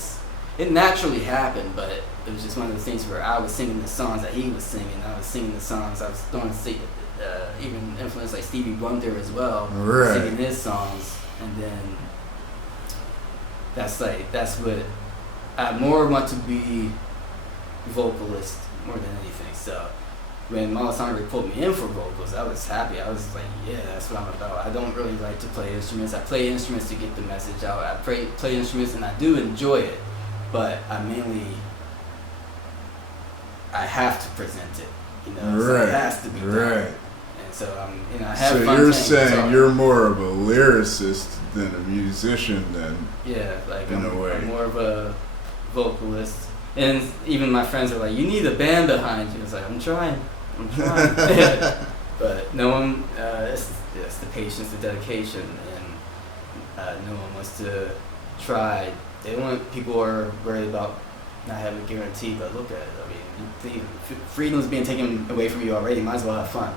it naturally happened, but it was just one of those things where I was singing the songs that he was singing. I was singing the songs. I was throwing even influenced like Stevie Wonder as well, singing his songs, and then that's what I more want to be vocalist more than anything. So when Malasangre pulled me in for vocals, I was happy. I was like, yeah, that's what I'm about. I don't really like to play instruments. I play instruments to get the message out. I play instruments and I do enjoy it, but I have to present it, you know, so it has to be done. And so I have fun. So you're saying you're more of a lyricist than a musician then? Yeah, like I'm more of a vocalist. And even my friends are like, you need a band behind you. It's like, I'm trying. But no one, it's the patience, the dedication, and no one wants to try. People who are worried about not having a guarantee, but look at it. I mean, freedom's being taken away from you already. Might as well have fun.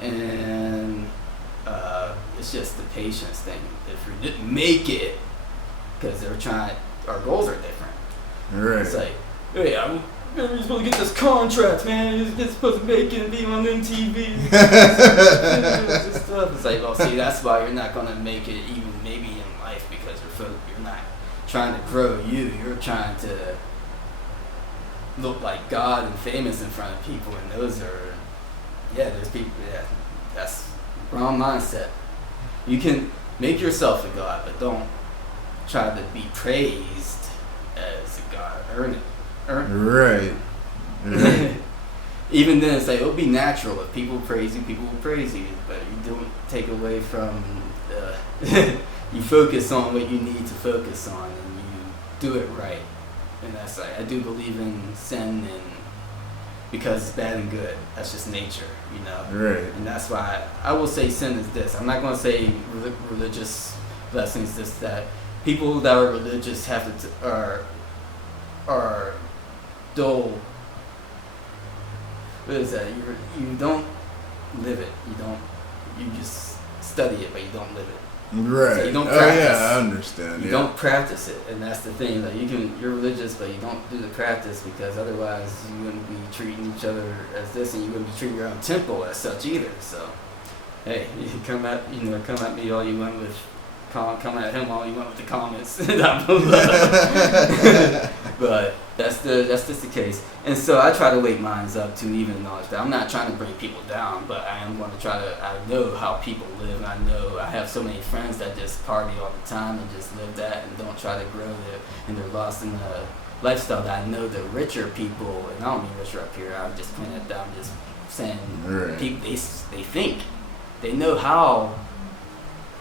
And it's just the patience thing. If you didn't make it, because our goals are different. Right. It's like, hey, you're supposed to get this contract, man. You're supposed to make it and be on MTV. It's like, well, see, that's why you're not going to make it even maybe in life, because you're not trying to grow you. You're trying to look like God and famous in front of people, and there's people, that's wrong mindset. You can make yourself a God, but don't try to be praised as a God. Earn it. Right. Even then, it's like, it'll be natural. If people praise you, people will praise you, but you don't take away from you focus on what you need to focus on, and you do it right. And that's like, I do believe in Zen and because it's bad and good. That's just nature, you know. Right. And that's why I will say sin is this. I'm not going to say religious blessings this that. People that are religious have to are dull. What is that? You don't live it. You just study it, but you don't live it. Right. So you don't practice. Oh yeah, I understand. You don't practice it, and that's the thing. Like you're religious, but you don't do the practice because otherwise you wouldn't be treating each other as this, and you wouldn't be treating your own temple as such either. So, hey, you can come at me all you want with, come at him all you want with the comments down below. But that's just the case. And so I try to wake minds up to even acknowledge that. I'm not trying to bring people down, but I am going to try to, I know how people live, and I know I have so many friends that just party all the time and just live that and don't try to grow there, and they're lost in the lifestyle that I know the richer people, and I don't mean richer up here, I'm just pointing at that, I'm just saying, right. People, they think, they know how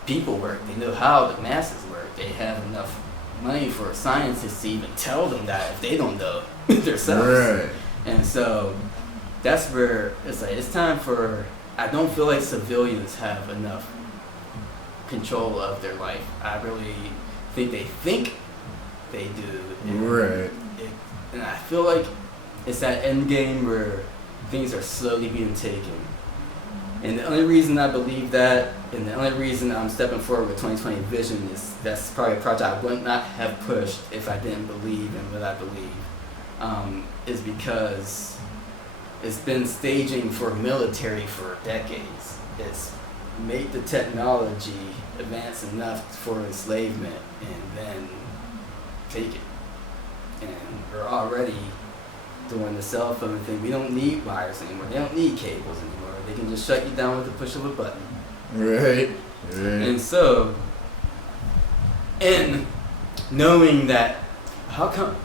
people work, they know how the masses work, they have enough money for scientists to even tell them that if they don't know themselves. Right. And so that's where it's like it's time for, I don't feel like civilians have enough control of their life. I really think they do. Right. And I feel like it's that end game where things are slowly being taken. And the only reason I believe that, and the only reason I'm stepping forward with 2020 Vision is that's probably a project I would not have pushed if I didn't believe in what I believe, is because it's been staging for military for decades. It's made the technology advance enough for enslavement and then take it. And we're already doing the cell phone thing. We don't need wires anymore. They don't need cables anymore. They can just shut you down with the push of a button. Right. And so, and knowing that, how come,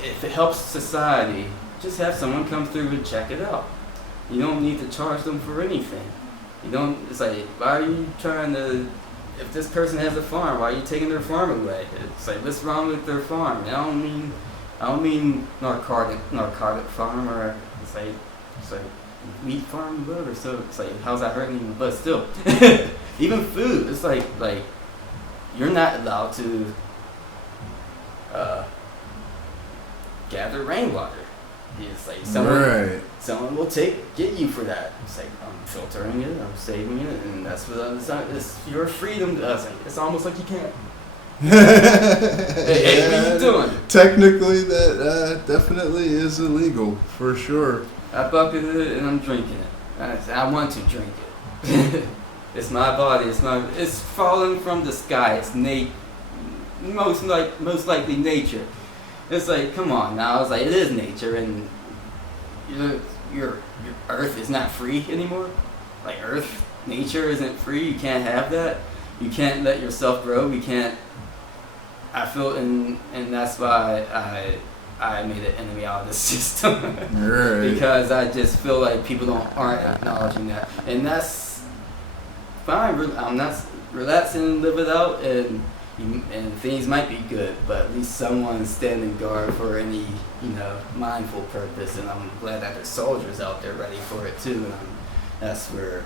if it helps society, just have someone come through and check it out. You don't need to charge them for anything. You don't, it's like, why are you trying to, if this person has a farm, why are you taking their farm away? It's like, what's wrong with their farm? And I don't mean narcotic farm, or it's like wheat farm, whatever. So it's like, how's that hurting you? But still, even food, it's like you're not allowed to gather rainwater. It's like someone will get you for that. It's like, I'm filtering it, I'm saving it, and that's what it's your freedom. It's almost like you can't. Hey, what are you doing? Technically, that definitely is illegal, for sure. I bucketed it and I'm drinking it. I want to drink it. It's my body. It's falling from the sky. It's most likely nature. It's like, come on now. It's like, it is nature, and your earth is not free anymore. Like earth, nature isn't free. You can't have that. You can't let yourself grow. We can't. I feel, and that's why I made an enemy out of the system. Right. Because I just feel like people aren't acknowledging that, and that's fine. I'm not relaxing and live it out, and things might be good, but at least someone's standing guard for any mindful purpose, and I'm glad that there's soldiers out there ready for it too. And that's where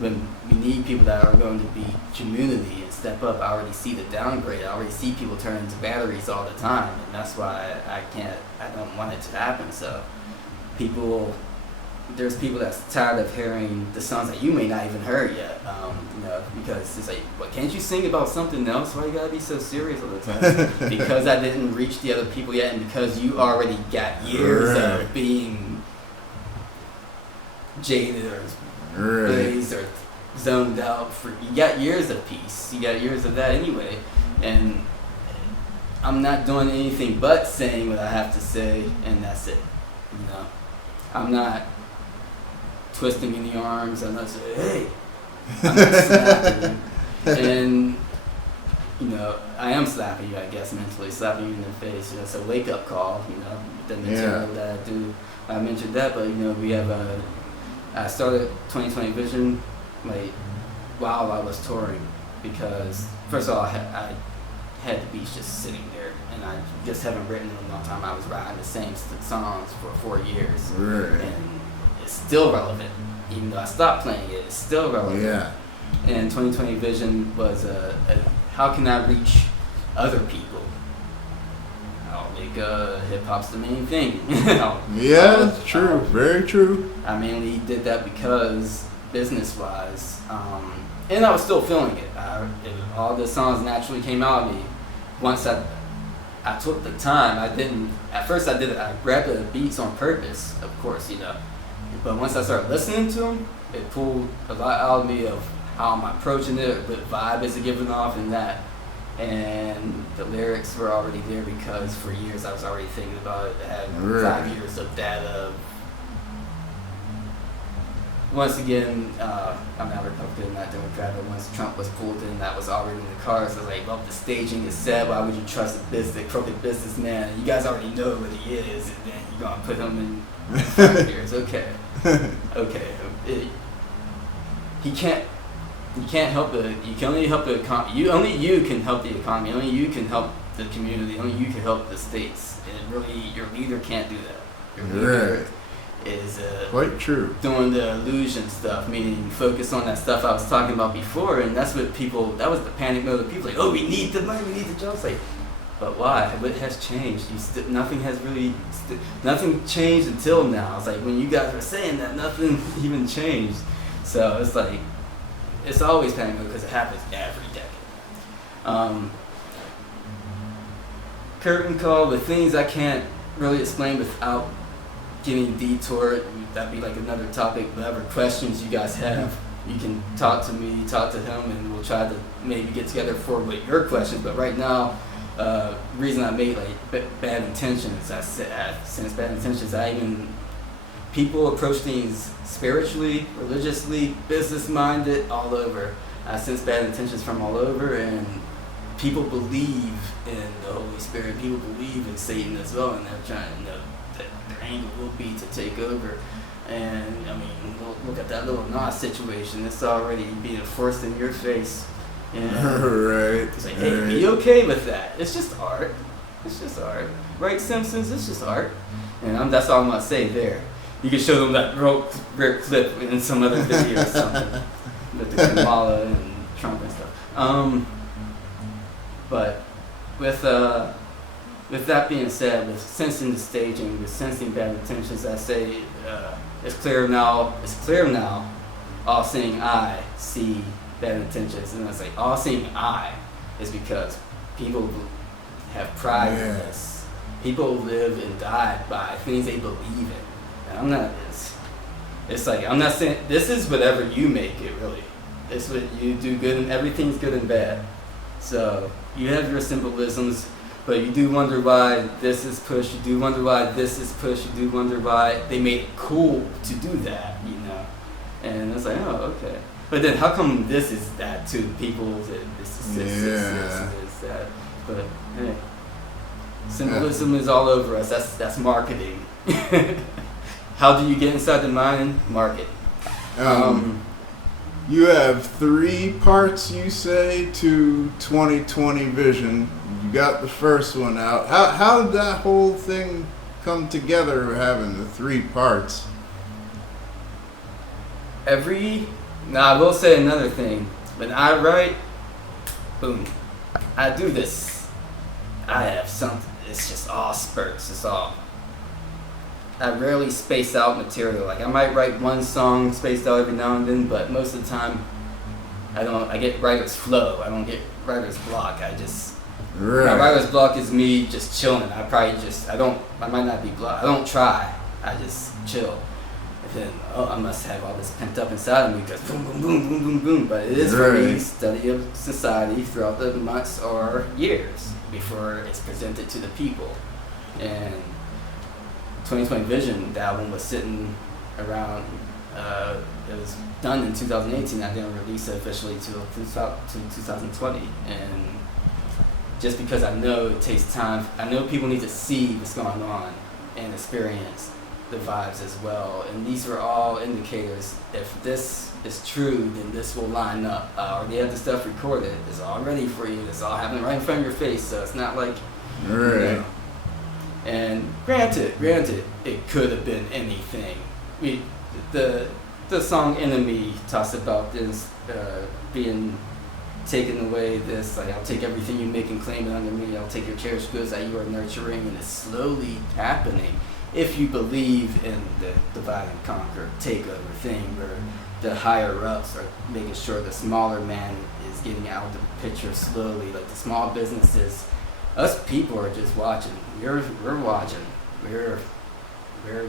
when we need people that are going to be community and step up. I already see the downgrade. I already see people turn into batteries all the time, and that's why I don't want it to happen. So there's people that's tired of hearing the songs that you may not even heard yet, because it's like, what, can't you sing about something else? Why you gotta be so serious all the time? Because I didn't reach the other people yet, and because you already got years of being jaded or blazed or zoned out. You got years of peace. You got years of that anyway, and I'm not doing anything but saying what I have to say, and that's it. I'm not twisting any arms. I'm not saying, hey. I'm not slapping you. And I am slapping you, I guess, mentally, slapping you in the face. It's a wake-up call. The material that I do. I mentioned that, but we have I started 2020 Vision while I was touring, because first of all I had the beach just sitting there, and I just haven't written in a long time. I was writing the same songs for 4 years, Right. and it's still relevant. Even though I stopped playing it, it's still relevant. Yeah. And 2020 vision was how can I reach other people? I'll make hip hop's the main thing. Yeah, true. Very true. I mainly did that because business wise, and I was still feeling it. All the songs naturally came out of me. Once I took the time. At first I grabbed the beats on purpose, of course, but once I started listening to them, it pulled a lot out of me of how I'm approaching it, what vibe is it giving off, and that. And the lyrics were already there because for years I was already thinking about it. I had 5 years of data. Once again, I'm not Republican, not Democrat, but once Trump was pulled in, that was already in the cards. I was like, well, the staging is set. Why would you trust a crooked businessman? You guys already know what he is, and then you're going to put him in 5 years. Okay. Okay. You can't help the. You can only help the economy. Only you can help the economy. Only you can help the community. Only you can help the states. And really, your leader can't do that. Your leader is quite true. Doing the illusion stuff, meaning focus on that stuff I was talking about before, and that's what people. That was the panic mode of people. Like, oh, we need the money, we need the jobs. Like, but why? What has changed? Nothing has really. Nothing changed until now. It's like when you guys were saying that, nothing even changed. So it's like. It's always panic mode because it happens every decade. Curtain call with things I can't really explain without getting detoured. That'd be like another topic. Whatever questions you guys have, you can talk to me, talk to him, and we'll try to maybe get together for with your questions. But right now, reason I made like bad intentions. Since bad intentions, people approach things spiritually, religiously, business-minded, all over. I sense bad intentions from all over, and people believe in the Holy Spirit. People believe in Satan as well, and they're trying to know that their angle will be to take over. And, I mean, look at that little Nas situation. It's already being forced in your face. And right. It's like, hey, be okay with that. It's just art. It's just art. Right, Simpsons? It's just art. And that's all I'm going to say there. You can show them that rare clip in some other video or something with the Kamala and Trump and stuff. But with that being said, with sensing the staging, with sensing bad intentions, I say it's clear now. All-seeing eye see bad intentions, and I say all-seeing eye is because people have pride in this. People live and die by things they believe in. I'm not. It's like I'm not saying this is whatever you make it. Really, it's what you do good, and everything's good and bad. So you have your symbolisms, but you do wonder why this is pushed. You do wonder why this is pushed. You do wonder why they made it cool to do that. And it's like, oh, okay. But then how come this is that to people? That this is that. But hey, symbolism is all over us. That's marketing. How do you get inside the mind? Market. You have 3 parts, you say, to 2020 vision. You got the first one out. How did that whole thing come together, having the 3 parts? Now I will say another thing. When I write, boom, I do this. I have something. It's just all spurts. It's all. I rarely space out material. Like I might write one song spaced out every now and then, but most of the time, I don't. I get writer's flow. I don't get writer's block. My writer's block is me just chilling. I might not be blocked. I don't try. I just chill. And then, I must have all this pent up inside of me because boom, boom, boom, boom, boom, boom. But it is for me study of society throughout the months or years before it's presented to the people. And 2020 Vision, the album was sitting around, it was done in 2018. I didn't release it officially till 2020. And just because I know it takes time, I know people need to see what's going on and experience the vibes as well. And these are all indicators. If this is true, then this will line up. Or they have the stuff recorded. It's all ready for you. It's all happening right in front of your face. So it's not like Right. And granted, it could have been anything. The song "Enemy" talks about this being taken away. This like, I'll take everything you make and claim it under me. I'll take your cherished goods that you are nurturing, and it's slowly happening. If you believe in the divide and conquer takeover thing, where the higher ups are making sure the smaller man is getting out of the picture slowly, like the small businesses. Us people are just watching. We're watching. We're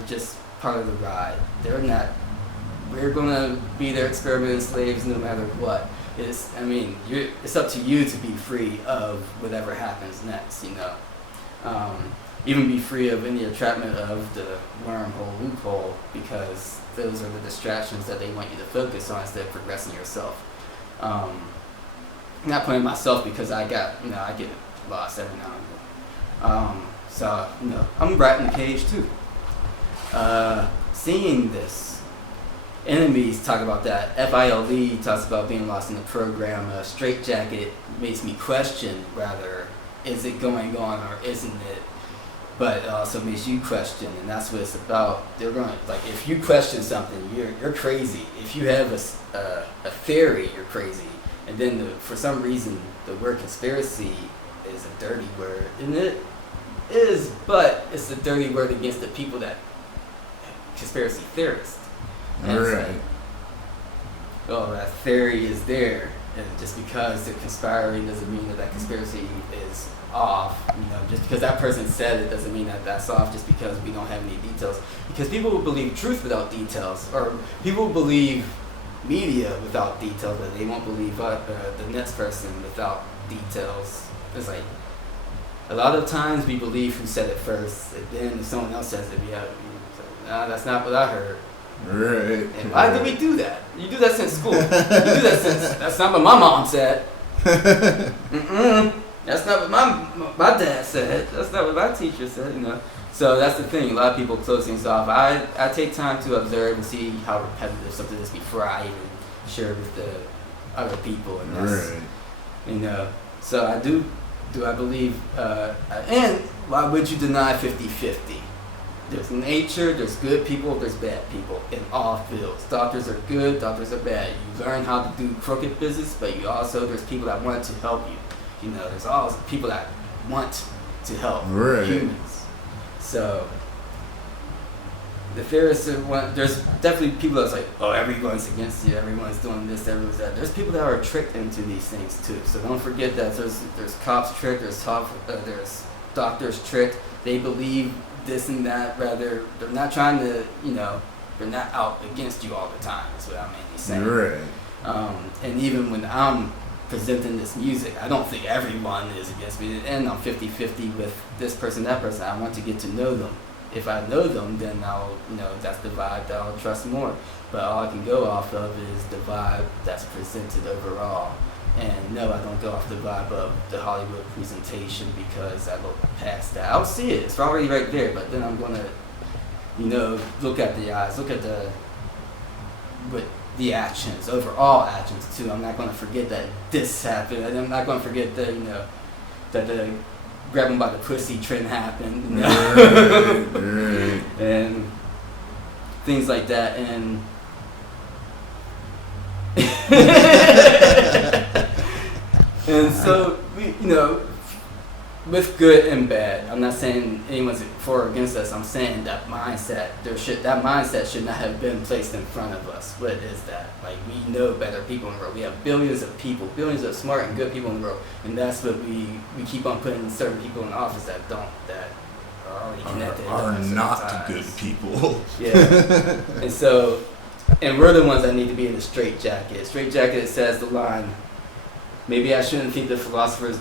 just part of the ride. They're not. We're gonna be their experimental slaves no matter what. It's up to you to be free of whatever happens next. Even be free of any entrapment of the wormhole loophole, because those are the distractions that they want you to focus on instead of progressing yourself. Not playing myself because I get lost every now and then. So I'm right in the cage too. Seeing this, Enemies talk about that. FILE talks about being lost in the program. Straitjacket makes me question whether is it going on or isn't it. But it also makes you question, and that's what it's about. They're going if you question something, you're crazy. If you have a theory, you're crazy. And then for some reason, the word conspiracy is a dirty word, and it is, but it's a dirty word against the people that conspiracy theorists. And Right. That theory is there, and just because they're conspiring doesn't mean that conspiracy is off. Just because that person said it doesn't mean that that's off. Just because we don't have any details, because people will believe truth without details, or people will believe media without details, but they won't believe the next person without details. It's like a lot of times we believe who said it first, and then if someone else says it, we have nah, that's not what I heard. Right. And why do we do that? You do that since school. You do that since that's not what my mom said. That's not what my dad said. That's not what my teacher said. So that's the thing. A lot of people close things off. I take time to observe and see how repetitive something is before I even share it with the other people. And that's, Right. So I do I believe, and why would you deny 50-50? There's nature, there's good people, there's bad people in all fields. Doctors are good, doctors are bad. You learn how to do crooked business, but there's people that want to help you. There's always people that want to help humans. So the theorists there's definitely people that's like, oh, everyone's against you, everyone's doing this, everyone's that. There's people that are tricked into these things too. So don't forget that there's cops tricked, there's doctors tricked. They believe this and that. Rather, they're not trying to, they're not out against you all the time. That's what I'm mainly saying. Right. And even when I'm presenting this music, I don't think everyone is against me, and I'm 50-50 with this person, that person. I want to get to know them. If I know them, then I'll, that's the vibe that I'll trust more. But all I can go off of is the vibe that's presented overall. And no, I don't go off the vibe of the Hollywood presentation, because I look past that. I'll see it. It's already right there. But then I'm going to, look at the eyes, look at the actions, overall actions too. I'm not going to forget that this happened. I'm not going to forget that, that the grab him by the pussy trend happened, Right. and things like that. And and so we, with good and bad, I'm not saying anyone's for or against us. I'm saying that mindset should not have been placed in front of us. What is that? Like, we know better people in the world. We have billions of people, billions of smart and good people in the world, and that's what we keep on putting certain people in office that are already connected. Are not good people. Yeah. And we're the ones that need to be in the straitjacket. Straitjacket, it says the line, maybe I shouldn't think the philosophers,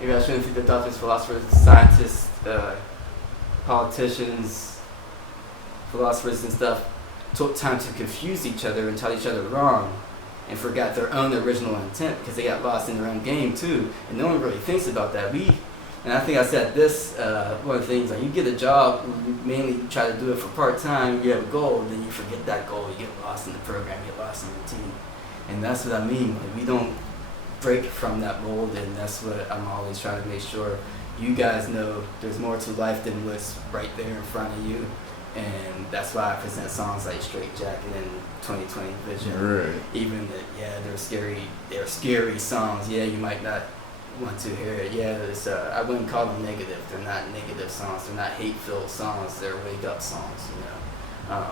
maybe I shouldn't think the doctors, philosophers, scientists, politicians, philosophers and stuff took time to confuse each other and tell each other wrong, and forgot their own original intent, because they got lost in their own game too. And no one really thinks about that. And I think I said this, one of the things, like, you get a job, you mainly try to do it for part-time, you have a goal, and then you forget that goal, you get lost in the program, you get lost in the routine. And that's what I mean. Like, we don't break from that mold, and that's what I'm always trying to make sure you guys know. There's more to life than what's right there in front of you, and that's why I present songs like Straight Jacket and 2020 Vision. Right. Even that, yeah, they're scary songs. Yeah, you might not want to hear it. Yeah, it's, I wouldn't call them negative. They're not negative songs. They're not hate-filled songs. They're wake-up songs, you know.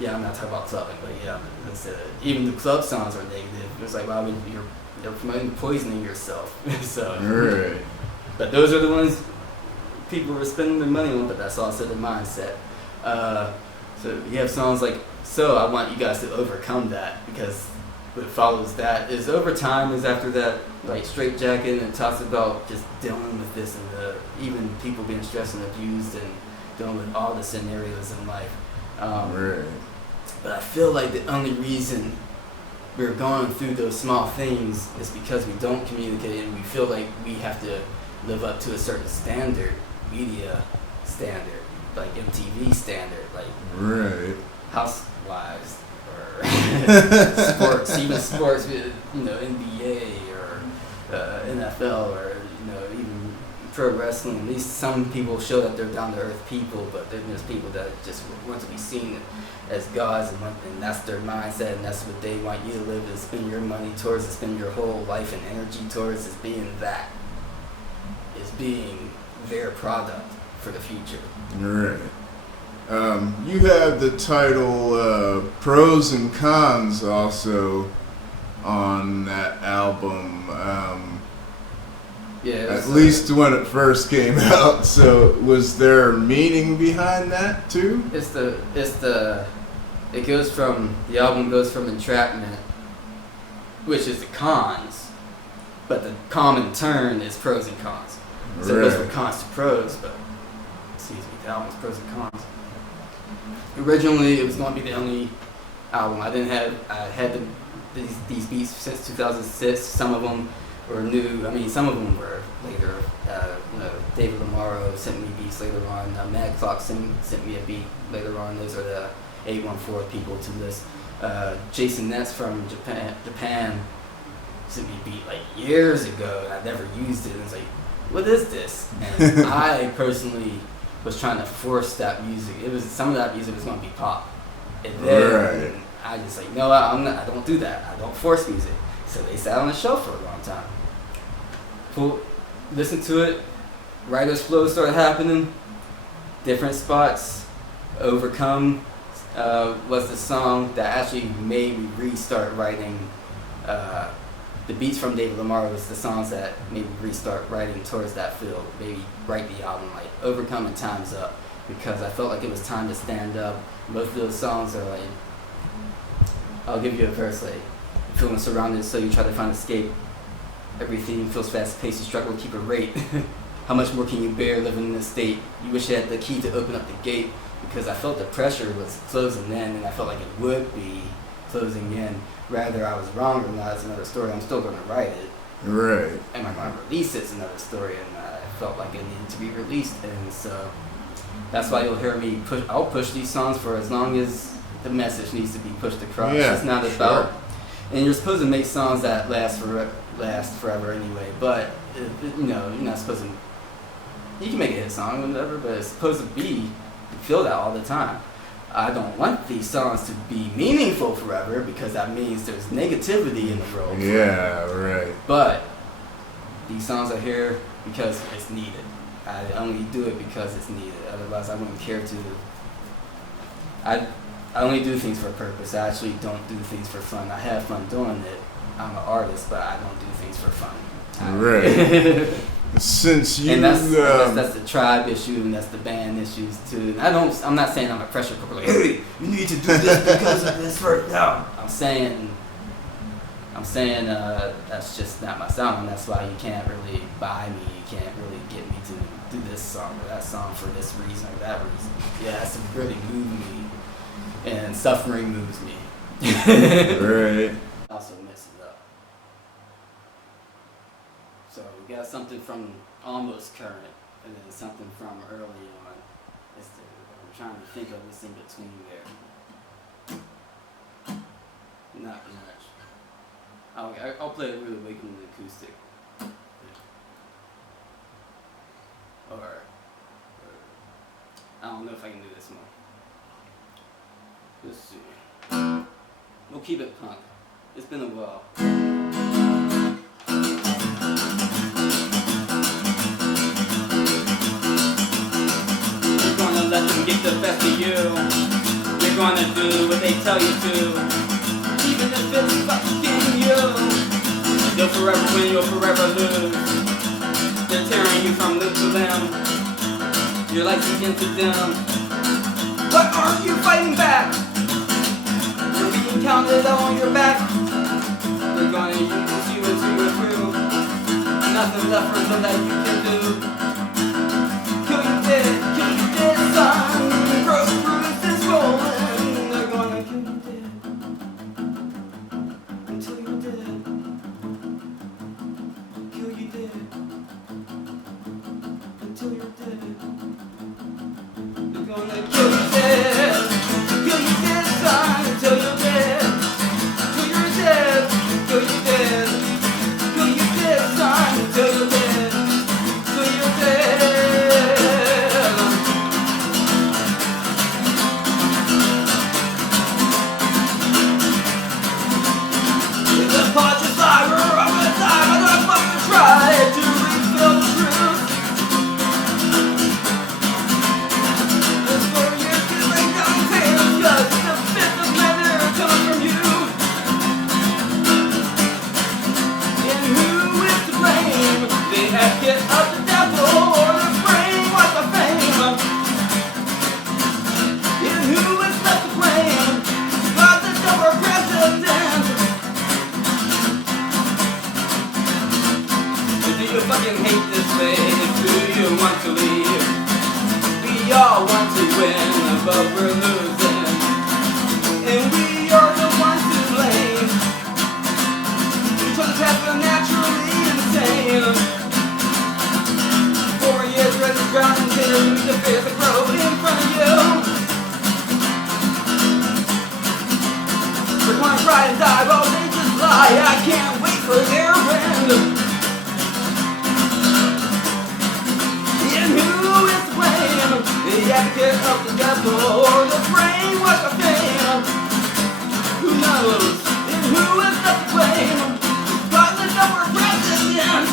Yeah, I'm not talking about clubbing, but yeah, even the club songs are negative. It's like, well, you're promoting poisoning yourself. So, Right. but those are the ones people are spending their money on, but that's also the mindset. So you have songs like, So I want you guys to overcome that, because what follows that is over time is after that, like Straight Jacket, and it talks about just dealing with this and even people being stressed and abused and dealing with all the scenarios in life. Right. But I feel like the only reason we're going through those small things is because we don't communicate, and we feel like we have to live up to a certain standard, media standard, like MTV standard, like Right. Housewives or sports, even sports, NBA or NFL, or even pro wrestling. At least some people show that they're down to earth people, but then there's people that just want to be seen as gods, and that's their mindset, and that's what they want you to live, and spend your money towards, and spend your whole life and energy towards, is being that, is being their product for the future. Right. You have the title Pros and Cons also on that album. Yeah. At least when it first came out. So was there meaning behind that too? The album goes from entrapment, which is the cons, but the common turn is pros and cons. So it goes from cons to pros, but the album's pros and cons. Originally, it was going to be the only album. I had these beats since 2006. Some of them were new. I mean, some of them were later. David Lamaro sent me beats later on. Mad Clock sent me a beat later on. Those are the 814 people to this. Jason Nets from Japan sent me a beat like years ago, and I never used it. And it's like, what is this? And I personally was trying to force that music. Some of that music was going to be pop, and then I just like, no, I don't do that. I don't force music. So they sat on the shelf for a long time. Listen to it. Writer's flow started happening. Different spots. Overcome was the song that actually made me restart writing. The beats from David Lamar was the songs that made me restart writing towards that field. Maybe write the album like Overcome and Time's Up, because I felt like it was time to stand up. Most of those songs are like, I'll give you a verse like, feeling surrounded, so you try to find escape. Everything feels fast-paced, you struggle to keep a rate. How much more can you bear living in this state? You wish you had the key to open up the gate, because I felt the pressure was closing in, and I felt like it would be closing in. Rather I was wrong or not, it's another story. I'm still going to write it. Right. Am I going to release it? It's another story, and I felt like it needed to be released, and so that's why you'll hear me I'll push these songs for as long as the message needs to be pushed across. Yeah, it's not about, and you're supposed to make songs that last forever anyway. But you're not supposed to. You can make a hit song, or whatever, but it's supposed to be, you feel that all the time. I don't want these songs to be meaningful forever, because that means there's negativity in the world. Yeah, right. But these songs are here because it's needed. I only do it because it's needed. Otherwise, I wouldn't care to. I only do things for a purpose. I actually don't do things for fun. I have fun doing it. I'm an artist, but I don't do things for fun. Right. Since you, and that's the tribe issue, and that's the band issues too. And I'm not saying I'm a pressure cooker. Like, hey, you need to do this because of this. No, I'm saying that's just not my sound, and that's why you can't really buy me. You can't really get me to do this song or that song for this reason or that reason. Yeah, it has to really move me, and suffering moves me. Right. Also mess it up. So we got something from almost current, and then something from early on. I'm trying to think of what's in between there. Not much. I'll play it really weak on the acoustic. Or I don't know if I can do this more. Let's see. We'll keep it punk. It's been a while. You're gonna let them get the best of you. You're gonna do what they tell you to. Even if it's fucking you. You'll forever win, you'll forever lose. They're tearing you from limb to limb. Your life's against them. But aren't you fighting back? You're being counted on your back. They're gonna use you until you're through. Nothing left for them that you can do. Kill you dead, son. Gross bruises rolling. They're gonna kill you dead until you're dead. Kill you dead until you're dead. They're gonna kill you dead, son, until you're dead, till you're dead, till you're dead, kill you dead, son, until you're dead, till you're dead. In the Pontius Liar, I'm gonna die, I'm gonna fucking try to reveal the truth. This for you can bring down tears, 'cause the fifth of men are coming from you. And who is to blame? The advocate of the devil or the brainwash of fame? And who is left to blame? God the devil president. Do you fucking hate this place? Do you want to leave? We all want to win, but we're losing. And we are the ones to blame. Each other's has been naturally insane. 4 years ready to ground and tear you the fears that grow in front of you. We're gonna try and die while they just lie. I can't wait for their end. And who is to blame? The advocate of the devil or the brainwash of fame? Who knows? And who is left to blame? God the devil president.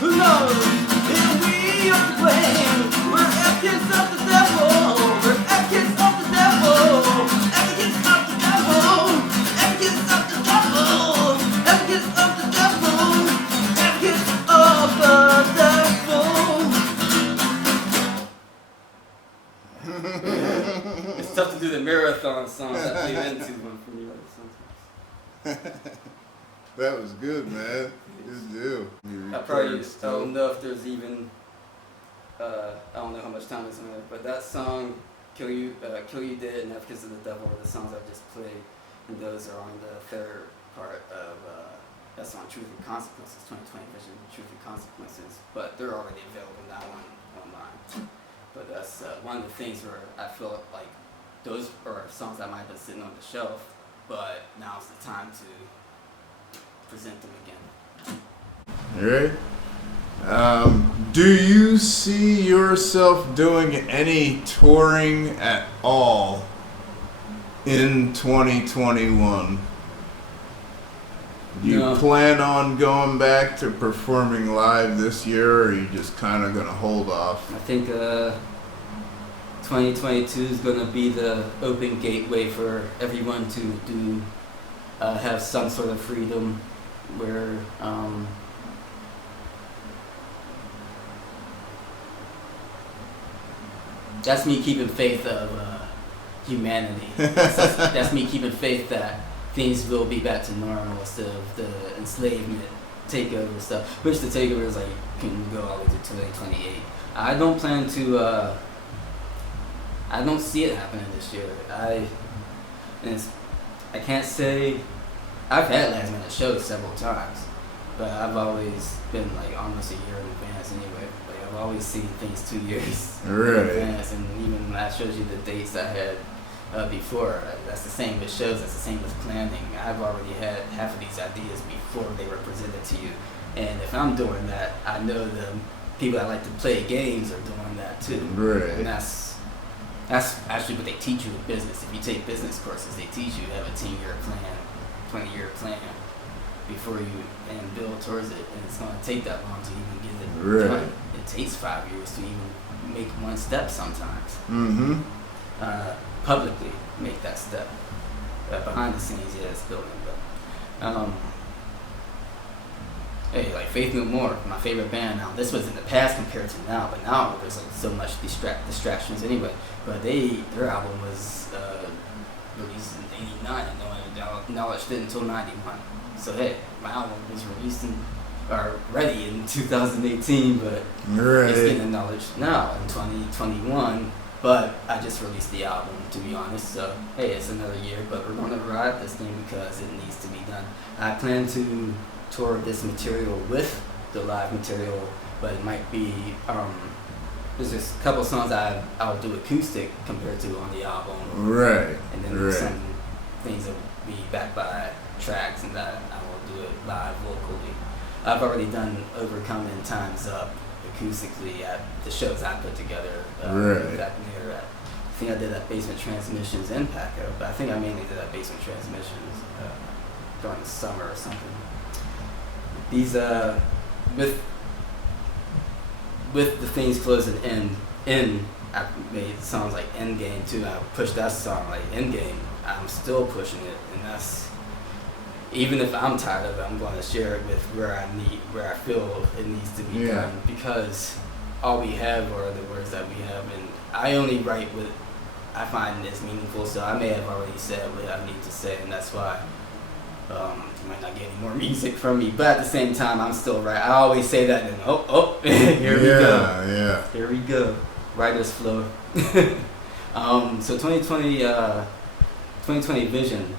Who knows? And we are to blame. We're advocates of the devil. We're advocates of the devil. Advocates of the devil. Advocates of the devil. Advocates of the devil. Advocates of the devil. It's tough to do the marathon songs that play into one from the other songs. That was good, man. Good deal. I probably don't know if there's even I don't know how much time is on it, but that song Kill You Dead and Advocates of the Devil are the songs I just played, and those are on the third part of that's on Truth and Consequences, 2020 version, Truth and Consequences, but they're already available now online. But that's one of the things where I feel like those are songs that might have been sitting on the shelf, but now's the time to present them again. You ready? Do you see yourself doing any touring at all in 2021? Do you No. plan on going back to performing live this year, or are you just kind of going to hold off? I think 2022 is going to be the open gateway for everyone to do have some sort of freedom where that's me keeping faith of humanity. That's me keeping faith that things will be back to normal instead of the enslavement takeover stuff, which the takeover is like can go all the way to 2028. I don't plan to I don't see it happening this year. I can't say I've had last minute shows several times, but I've always been like almost a year in advance anyway. Like I've always seen things 2 years in Right. advance, and even when that shows you the dates I had before. That's the same with shows. That's the same with planning. I've already had half of these ideas before they were presented to you. And if I'm doing that, I know the people that like to play games are doing that too. Right. And that's actually what they teach you in business. If you take business courses, they teach you to have a 10-year plan, 20-year plan before you and build towards it. And it's going to take that long to even get it done. It takes 5 years to even make one step sometimes. Mm-hmm. Publicly make that step. Behind the scenes, yeah, it's building. But hey, like Faith No More, my favorite band now. This was in the past compared to now, but now there's like so much distractions anyway. But their album was released in '89, and no one acknowledged it until '91. So hey, my album was released ready in 2018, but it's getting acknowledged now in 2021. But I just released the album, to be honest. So hey, it's another year, but we're gonna ride this thing because it needs to be done. I plan to tour this material with the live material, but it might be there's just a couple songs I'll do acoustic compared to on the album, right? And then some things that will be backed by tracks, and that I will do it live locally. I've already done Overcoming Times Up acoustically at the shows I put together back near. I think I did at Basement Transmissions in Paco, but I think I mainly did at Basement Transmissions during the summer or something. These with the things closing in, I made songs like Endgame too. I pushed that song like Endgame. I'm still pushing it, and that's even if I'm tired of it, I'm going to share it with where I feel it needs to be done, because all we have are the words that we have, and I only write what I find is meaningful. So I may have already said what I need to say, and that's why you might not get any more music from me. But at the same time, I'm still right. I always say that, and here we go. Yeah. Here we go. Writer's flow. So 2020 vision.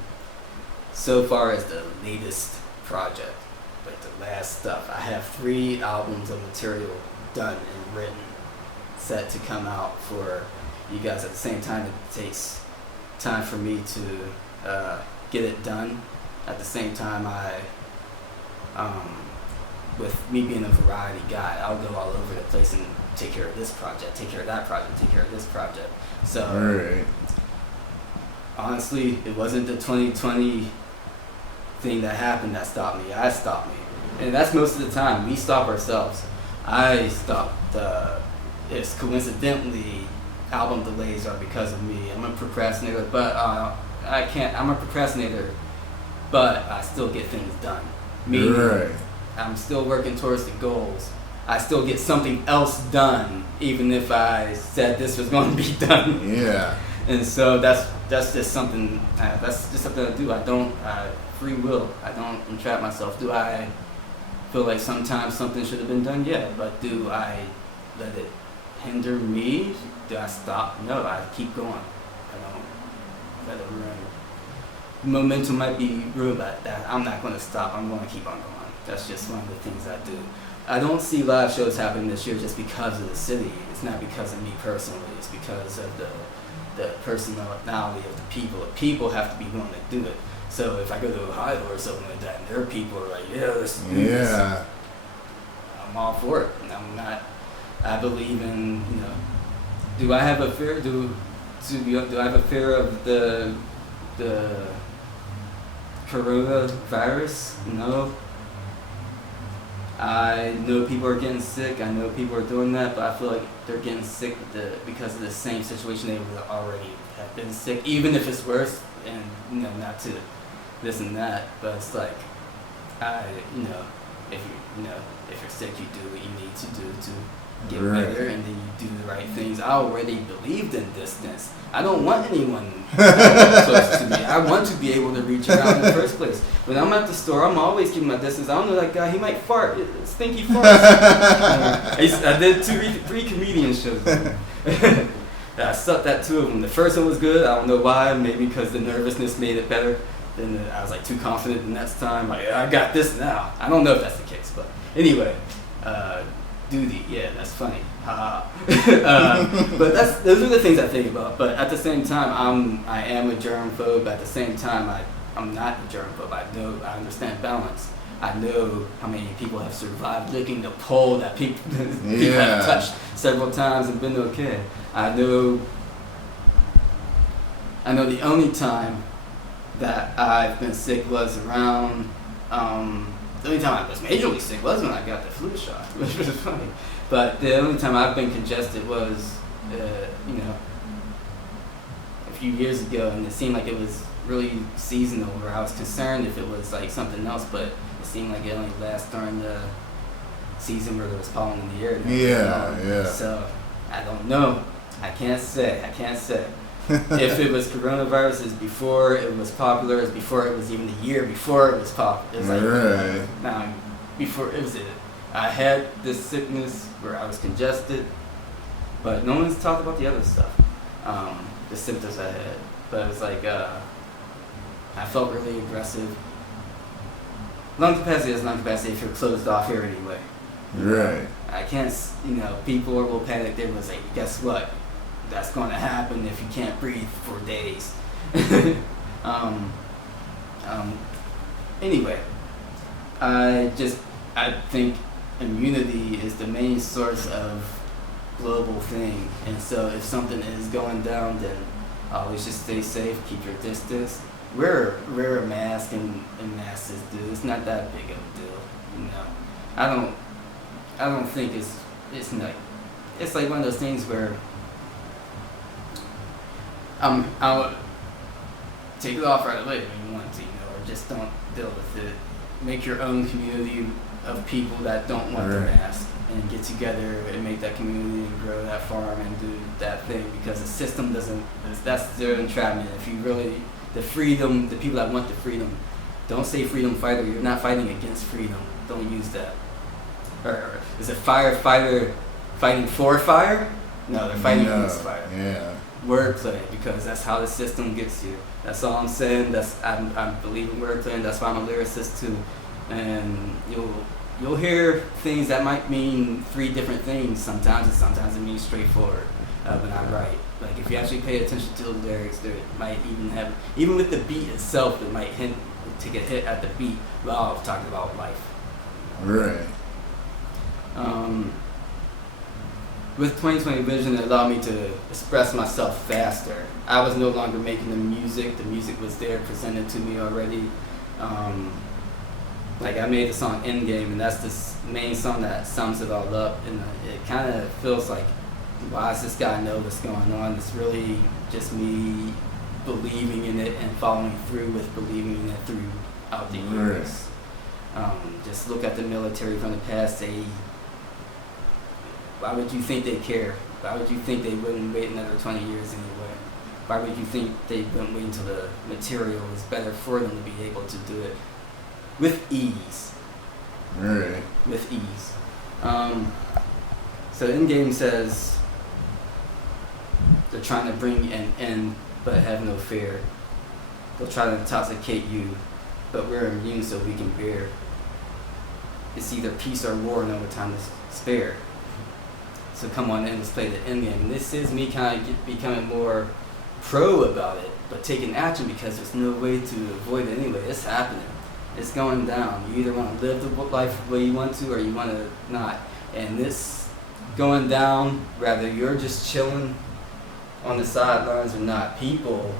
So far as the latest project, like the last stuff, I have 3 albums of material done and written, set to come out for you guys. At the same time, it takes time for me to get it done. At the same time, with me being a variety guy, I'll go all over the place and take care of this project, take care of that project, take care of this project. So honestly, it wasn't the 2020 thing that happened that stopped me. I stopped me. And that's most of the time. We stop ourselves. I stopped. It's coincidentally, album delays are because of me. I'm a procrastinator, but I can't. I'm a procrastinator, but I still get things done. Meaning, I'm still working towards the goals. I still get something else done, even if I said this was going to be done. Yeah. And so that's just something. That's just something I do. I don't free will. I don't entrap myself. Do I feel like sometimes something should have been done? Yeah. But do I let it hinder me? Do I stop? No. I keep going. I don't let it ruin. Momentum might be ruined, but I'm not going to stop. I'm going to keep on going. That's just one of the things I do. I don't see live shows happening this year just because of the city. It's not because of me personally. It's because of the personality of the people. The people have to be willing to do it. So if I go to Ohio or something like that, and their people are like, yeah, let's do this, I'm all for it. And I'm not. I believe in, do I have a fear? Do I have a fear of the coronavirus? No. I know people are getting sick. I know people are doing that, but I feel like they're getting sick because of the same situation they would already have been sick, even if it's worse. And not to this and that, but it's like, if you're sick, you do what you need to do to get better, and then you do the right things. I already believed in distance. I don't want anyone close to me. I want to be able to reach out in the first place. When I'm at the store, I'm always keeping my distance. I don't know that guy. He might fart. Stinky farts. I did 3 comedian shows. I sucked at 2 of them. The first one was good. I don't know why. Maybe because the nervousness made it better. Then I was like too confident the next time. Like, I got this now. I don't know if that's the case, but anyway, Duty. Yeah, that's funny. But those are the things I think about. But at the same time, I am a germphobe. At the same time, I'm not a germphobe. I understand balance. I know how many people have survived licking the pole that people have touched several times and been okay. I know the only time that I've been sick was around, the only time I was majorly sick was when I got the flu shot, which was funny. But the only time I've been congested was, a few years ago, and it seemed like it was really seasonal, where I was concerned if it was like something else, but it seemed like it only lasts during the season where there was pollen in the air. Yeah. So, I don't know. I can't say. If it was coronavirus, it's before it was popular, it's before it was even the year before it was popular. It's like, before it was I had this sickness where I was congested, but no one's talked about the other stuff, the symptoms I had. But it was like, I felt really aggressive. Lung capacity is lung capacity if you're closed off here anyway. Right. I can't, people will panic. They will say, guess what? That's going to happen if you can't breathe for days. Anyway, I think immunity is the main source of global thing. And so if something is going down, then always just stay safe, keep your distance. Wear a mask and masks, dude. It's not that big of a deal, I don't think it's like one of those things where I'll take it off right away when you want to, or just don't deal with it. Make your own community of people that don't want the mask and get together and make that community and grow that farm and do that thing, because the system that's their entrapment. If you really, the people that want the freedom, don't say freedom fighter, you're not fighting against freedom. Don't use that. Or is a firefighter fighting for fire? No, they're fighting against fire. Yeah. Wordplay, because that's how the system gets you. That's all I'm saying. I believe in wordplay, and that's why I'm a lyricist too. And you'll hear things that might mean 3 different things sometimes, and sometimes it means straightforward when I write. Like if you actually pay attention to the lyrics, there might even with the beat itself, it might take a hit at the beat while talking about life. Right. With 2020 Vision, it allowed me to express myself faster. I was no longer making the music was there, presented to me already. Like I made the song Endgame, and that's the main song that sums it all up, and it kind of feels like, why does this guy know what's going on? It's really just me believing in it and following through with believing in it throughout the years. Just look at the military from the past. Why would you think they care? Why would you think they wouldn't wait another 20 years anyway? Why would you think they wouldn't wait until the material is better for them to be able to do it with ease? Right. With ease. So Endgame says they're trying to bring an end, but have no fear. They'll try to intoxicate you, but we're immune so we can bear. It's either peace or war, no time to spare. So come on in, let's play the end game. And this is me kind of becoming more pro about it, but taking action, because there's no way to avoid it anyway. It's happening. It's going down. You either want to live the life the way you want to, or you want to not. And this going down, whether you're just chilling on the sidelines or not, people,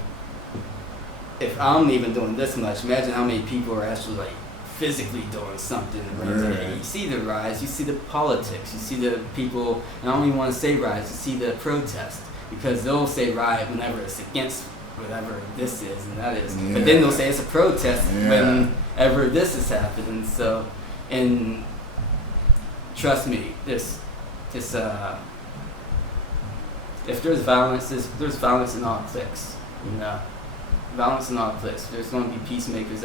if I'm even doing this much, imagine how many people are actually like physically doing something. You see the rise, you see the politics, you see the people, and I don't even want to say rise, you see the protest, because they'll say riot whenever it's against whatever this is and that is, but then they'll say it's a protest whenever this is happening. So, and trust me, if there's violence, there's violence in all cliques, violence in all cliques. There's going to be peacemakers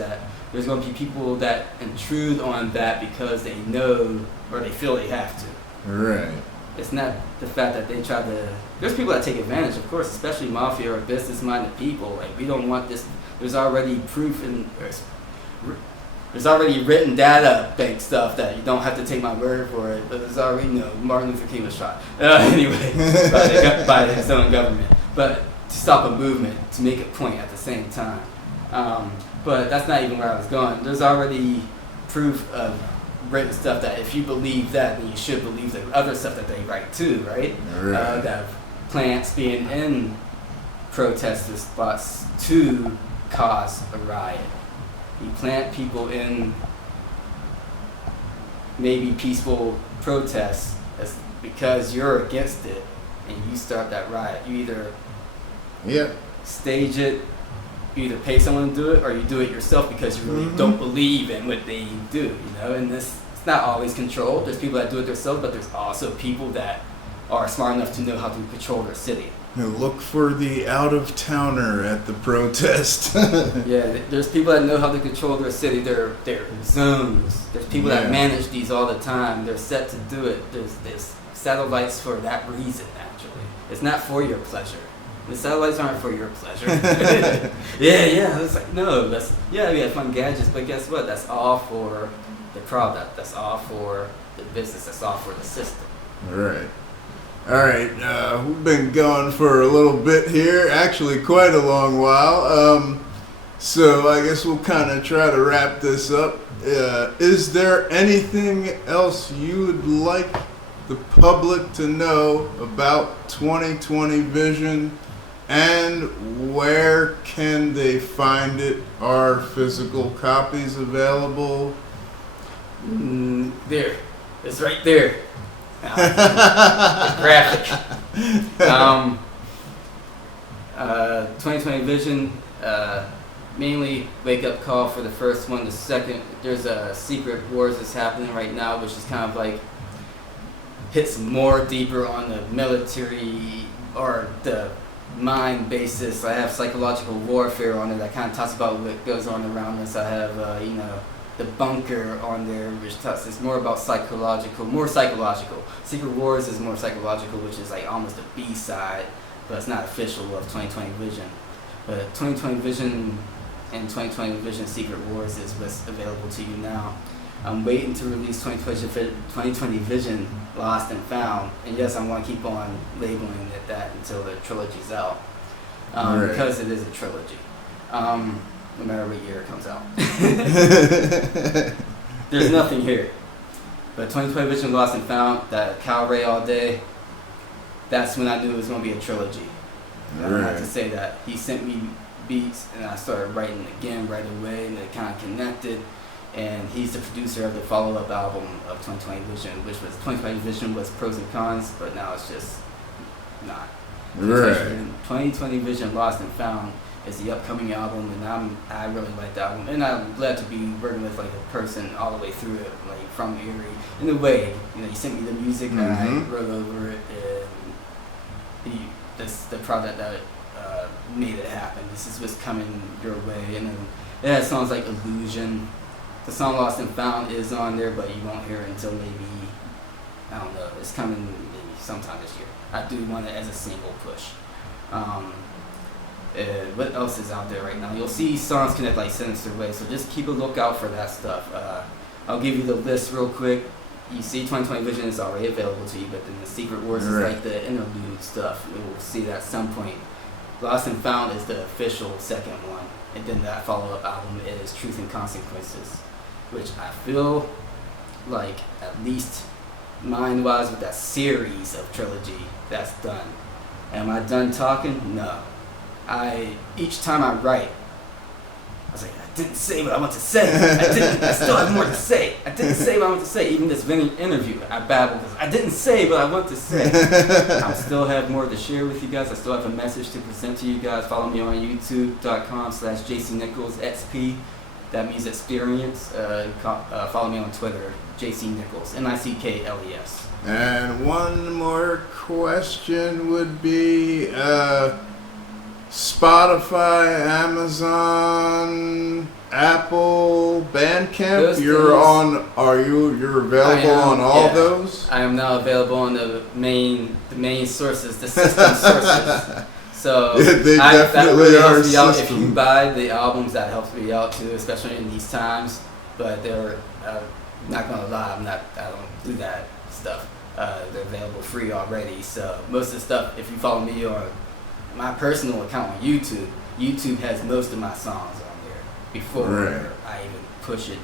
there's going to be people that intrude on that because they know or they feel they have to. Right. It's not the fact that they try to. There's people that take advantage, of course, especially mafia or business-minded people. Like, we don't want this. There's already proof there's already written data bank stuff that you don't have to take my word for it, but there's already Martin Luther King was shot anyway by his own government, but to stop a movement, to make a point at the same time. But that's not even where I was going. There's already proof of written stuff that if you believe that, then you should believe the other stuff that they write too, right? That plants being in protester spots to cause a riot. You plant people in maybe peaceful protests because you're against it, and you start that riot. You either stage it, you either pay someone to do it, or you do it yourself because you really don't believe in what they do, and it's not always controlled. There's people that do it themselves, but there's also people that are smart enough to know how to control their city. Look for the out-of-towner at the protest. Yeah, there's people that know how to control their city, their zones. There's people that manage these all the time. They're set to do it. There's satellites for that reason, actually. It's not for your pleasure. The satellites aren't for your pleasure. Yeah. It's like, no, we have fun gadgets, but guess what? That's all for the product. That's all for the business. That's all for the system. All right, we've been going for a little bit here, actually quite a long while. So I guess we'll kind of try to wrap this up. Is there anything else you would like the public to know about 2020 Vision, and where can they find it? Are physical copies available? There, it's right there. The graphic. 2020 Vision, mainly wake up call for the first one. The second, there's a Secret Wars that's happening right now, which is kind of like hits more deeper on the military or the mind basis. I have psychological warfare on it that kind of talks about what goes on around us. I have the bunker on there, which talks, it's more about more psychological. Secret Wars is more psychological, which is like almost a B-side, but it's not official of 2020 Vision. But 2020 Vision and 2020 Vision Secret Wars is what's available to you now. I'm waiting to release 2020 Vision Lost and Found, and yes, I'm going to keep on labeling it that until the trilogy's out, because it is a trilogy. No matter what year it comes out. There's nothing here. But 2020 Vision Lost and Found, that Cal Ray all day, that's when I knew it was going to be a trilogy. I don't have to say that. He sent me beats, and I started writing again right away, and it kind of connected. And he's the producer of the follow-up album of 2020 Vision, which was 2020 Vision was pros and cons, but now it's just not. 2020 Vision Lost and Found is the upcoming album, and I really like that album, and I'm glad to be working with like a person all the way through it, like from Erie. In a way, you sent me the music, and I wrote over it, and that's the product that made it happen. This is what's coming your way, and then it has songs like Illusion. The song Lost and Found is on there, but you won't hear it until maybe, I don't know, it's coming maybe sometime this year. I do want it as a single push. What else is out there right now? You'll see songs connect like Sinister Way, so just keep a lookout for that stuff. I'll give you the list real quick. You see 2020 Vision is already available to you, but then the Secret Wars is like the interlude stuff. We'll see that at some point. Lost and Found is the official second one, and then that follow-up album is Truth and Consequences, which I feel like, at least mind-wise, with that series of trilogy, that's done. Am I done talking? No. Each time I write, I was like, I didn't say what I want to say. I still have more to say. I didn't say what I want to say. Even this interview, I babbled because I didn't say what I want to say. I still have more to share with you guys. I still have a message to present to you guys. Follow me on youtube.com/JC Nickles XP. That means experience. Follow me on Twitter, JC Nickles, Nickles. And one more question would be Spotify, Amazon, Apple, Bandcamp. You're available on all those? I am now available on the main sources, the system sources. So they definitely that really are helps me out. system. If you buy the albums, that helps me out too, especially in these times. but they're not gonna lie, I don't do that stuff. They're available free already. So most of the stuff, if you follow me on my personal account on YouTube has most of my songs on there before I even push it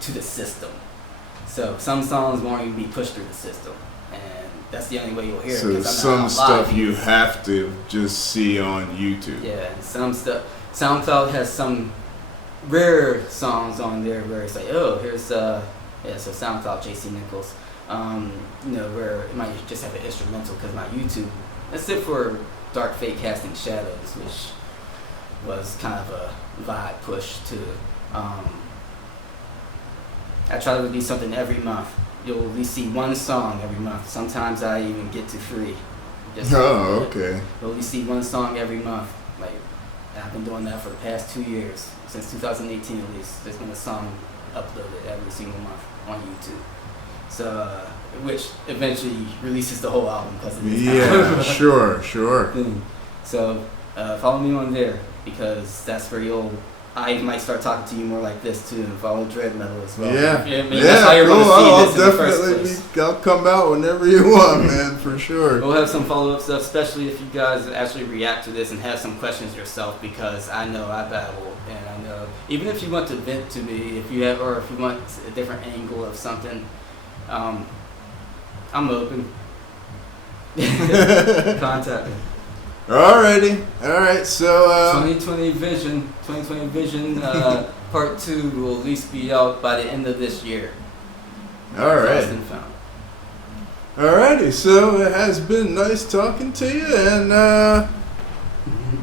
to the system. So some songs won't even be pushed through the system, and that's the only way you'll hear it. So some stuff you have to just see on YouTube. Yeah, and some stuff. SoundCloud has some rare songs on there where it's like, oh, here's so SoundCloud, JC Nickles. Where it might just have an instrumental, because my YouTube, that's it for Dark Fate Casting Shadows, which was kind of a vibe push to. I try to release something every month. You'll at least see one song every month. Sometimes I even get to free. Okay. You'll at least see one song every month. Like, I've been doing that for the past 2 years, since 2018 at least. There's been a song uploaded every single month on YouTube. So, which eventually releases the whole album because of this. Yeah, sure. So, follow me on there, because that's where I might start talking to you more like this too, and follow Dread Metal as well. Yeah, that's how you're cool. going to see this in the first place. I'll come out whenever you want, man, for sure. We'll have some follow-up stuff, especially if you guys actually react to this and have some questions yourself, because I know I babble, and I know even if you want to vent to me, if you want a different angle of something, I'm open. Contact me. Alright, so 2020 Vision Part 2 will at least be out by the end of this year. Alrighty, so it has been nice talking to you, and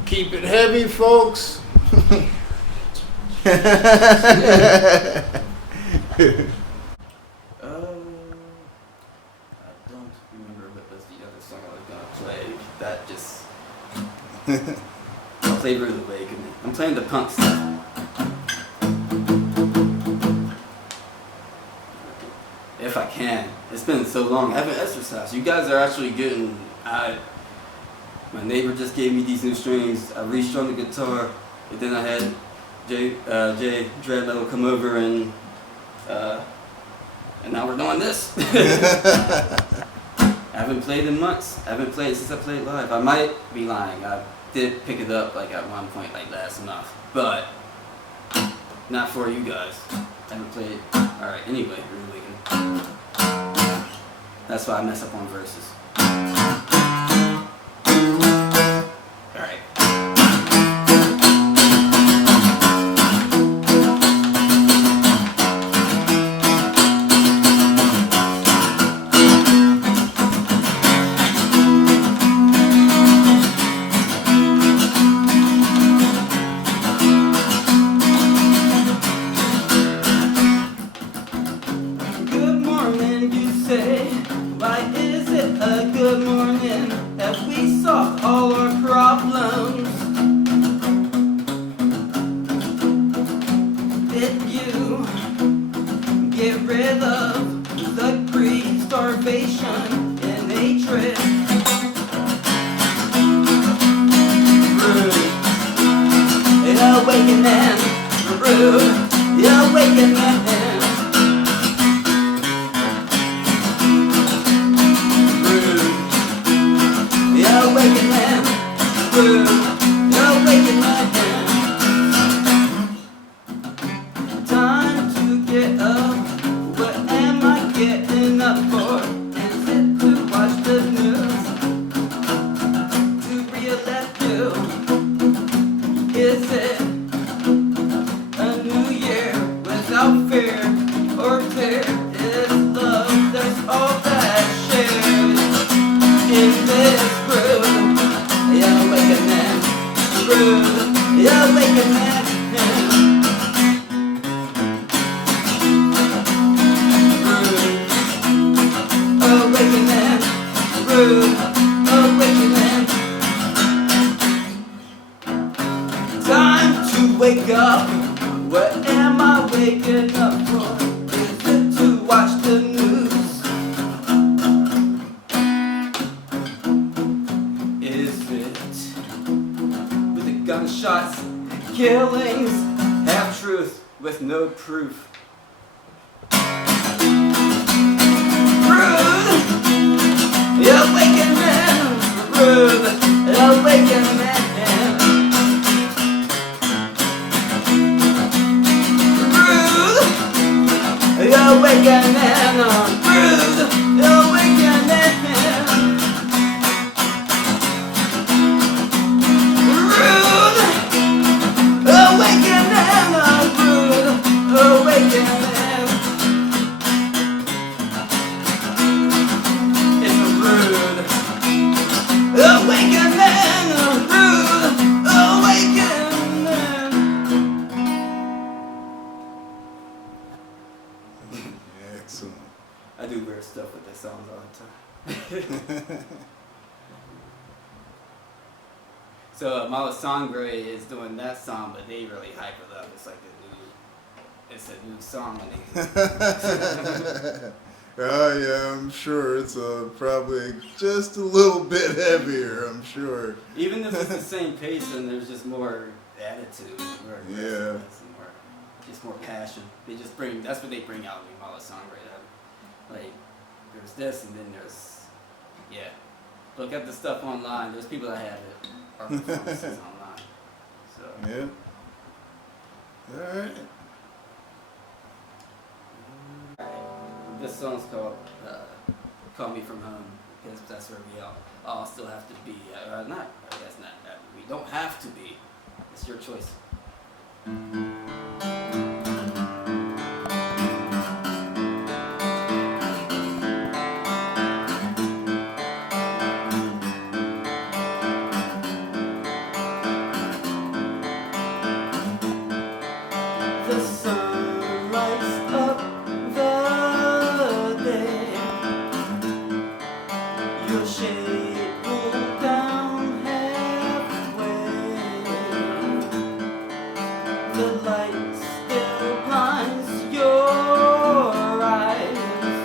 keep it heavy, folks. I don't remember what was the other song I was gonna play. That just I'll play Rude Awakening. I'm playing the punk stuff. If I can. It's been so long. I haven't exercised. You guys are actually getting. My neighbor just gave me these new strings. I restrung the guitar, and then I had Jay Dread Metal come over, and now we're doing this. I haven't played in months. I haven't played since I played live. I might be lying. I did pick it up like at one point, like last month, but not for you guys. I haven't played. All right. Anyway, Rude Awakening. That's why I mess up on verses. All right. with no proof. Awakening, rude, awakening. Rude, awakening, rude, awakening. Rude, awakening, rude, awakening. Awakening, rude awakening. Excellent. I do weird stuff with the songs all the time. So Mala Songwriter is doing that song, but they really hype it up. It's like it's a new song when they Oh yeah, I'm sure it's probably just a little bit heavier. I'm sure. Even if it's the same pace, and there's just more attitude, more aggressiveness, and just more passion. They just bring. That's what they bring out in Mala Songwriter. Like there's this, and then there's Look at the stuff online. There's people that have it. Our performances online. So yeah. All right. This song's called "Call Me From Home" because that's where we all still have to be. Not, I guess not. We don't have to be. It's your choice. The sun lights up the day. Your shade pulled down halfway. The light still blinds your eyes.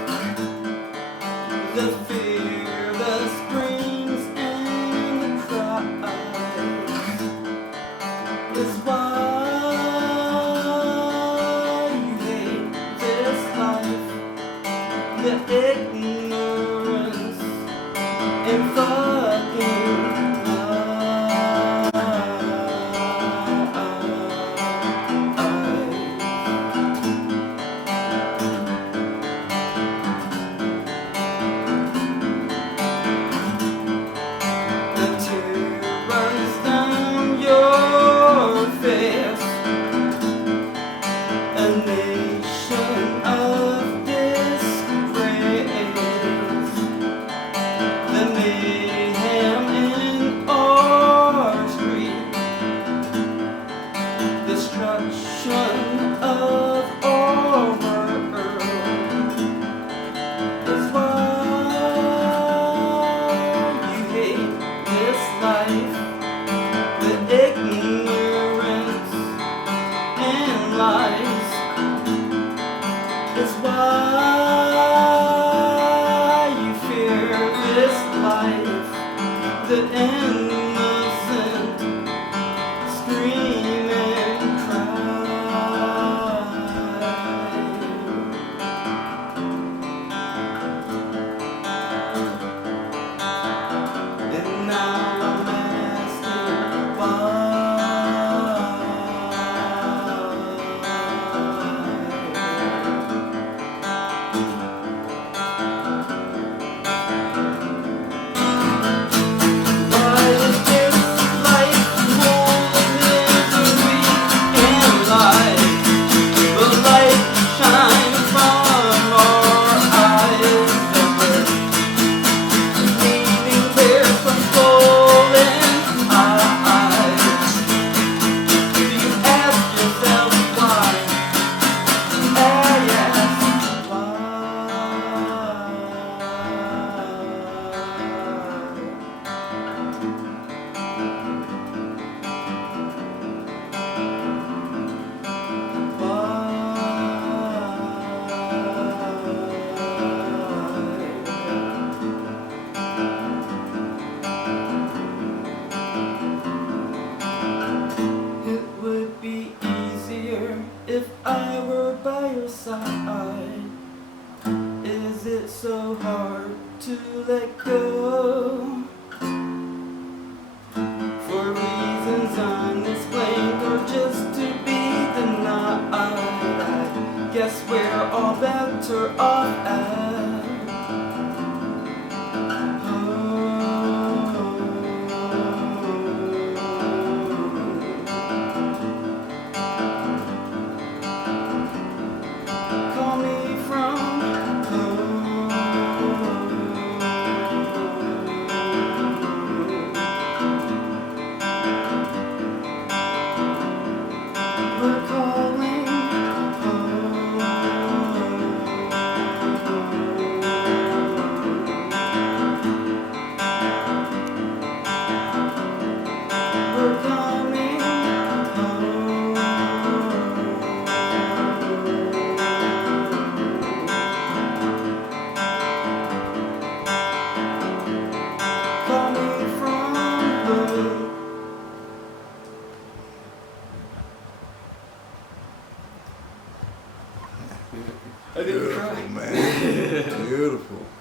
The fear, the screams, and the cries is why the ignorance and fucking the tear runs down your face. A nation of the mayhem in our street, destruction of our world is why you hate this life, the ignorance and lies is why this life, the innocent scream and cry. And now I'm asking why. Why it so hard to let go? For reasons unexplained or just to be denied, I guess we're all better off at. Call me from home. We're calling home. We're coming Call me from home. I didn't Beautiful, cry. man. Beautiful.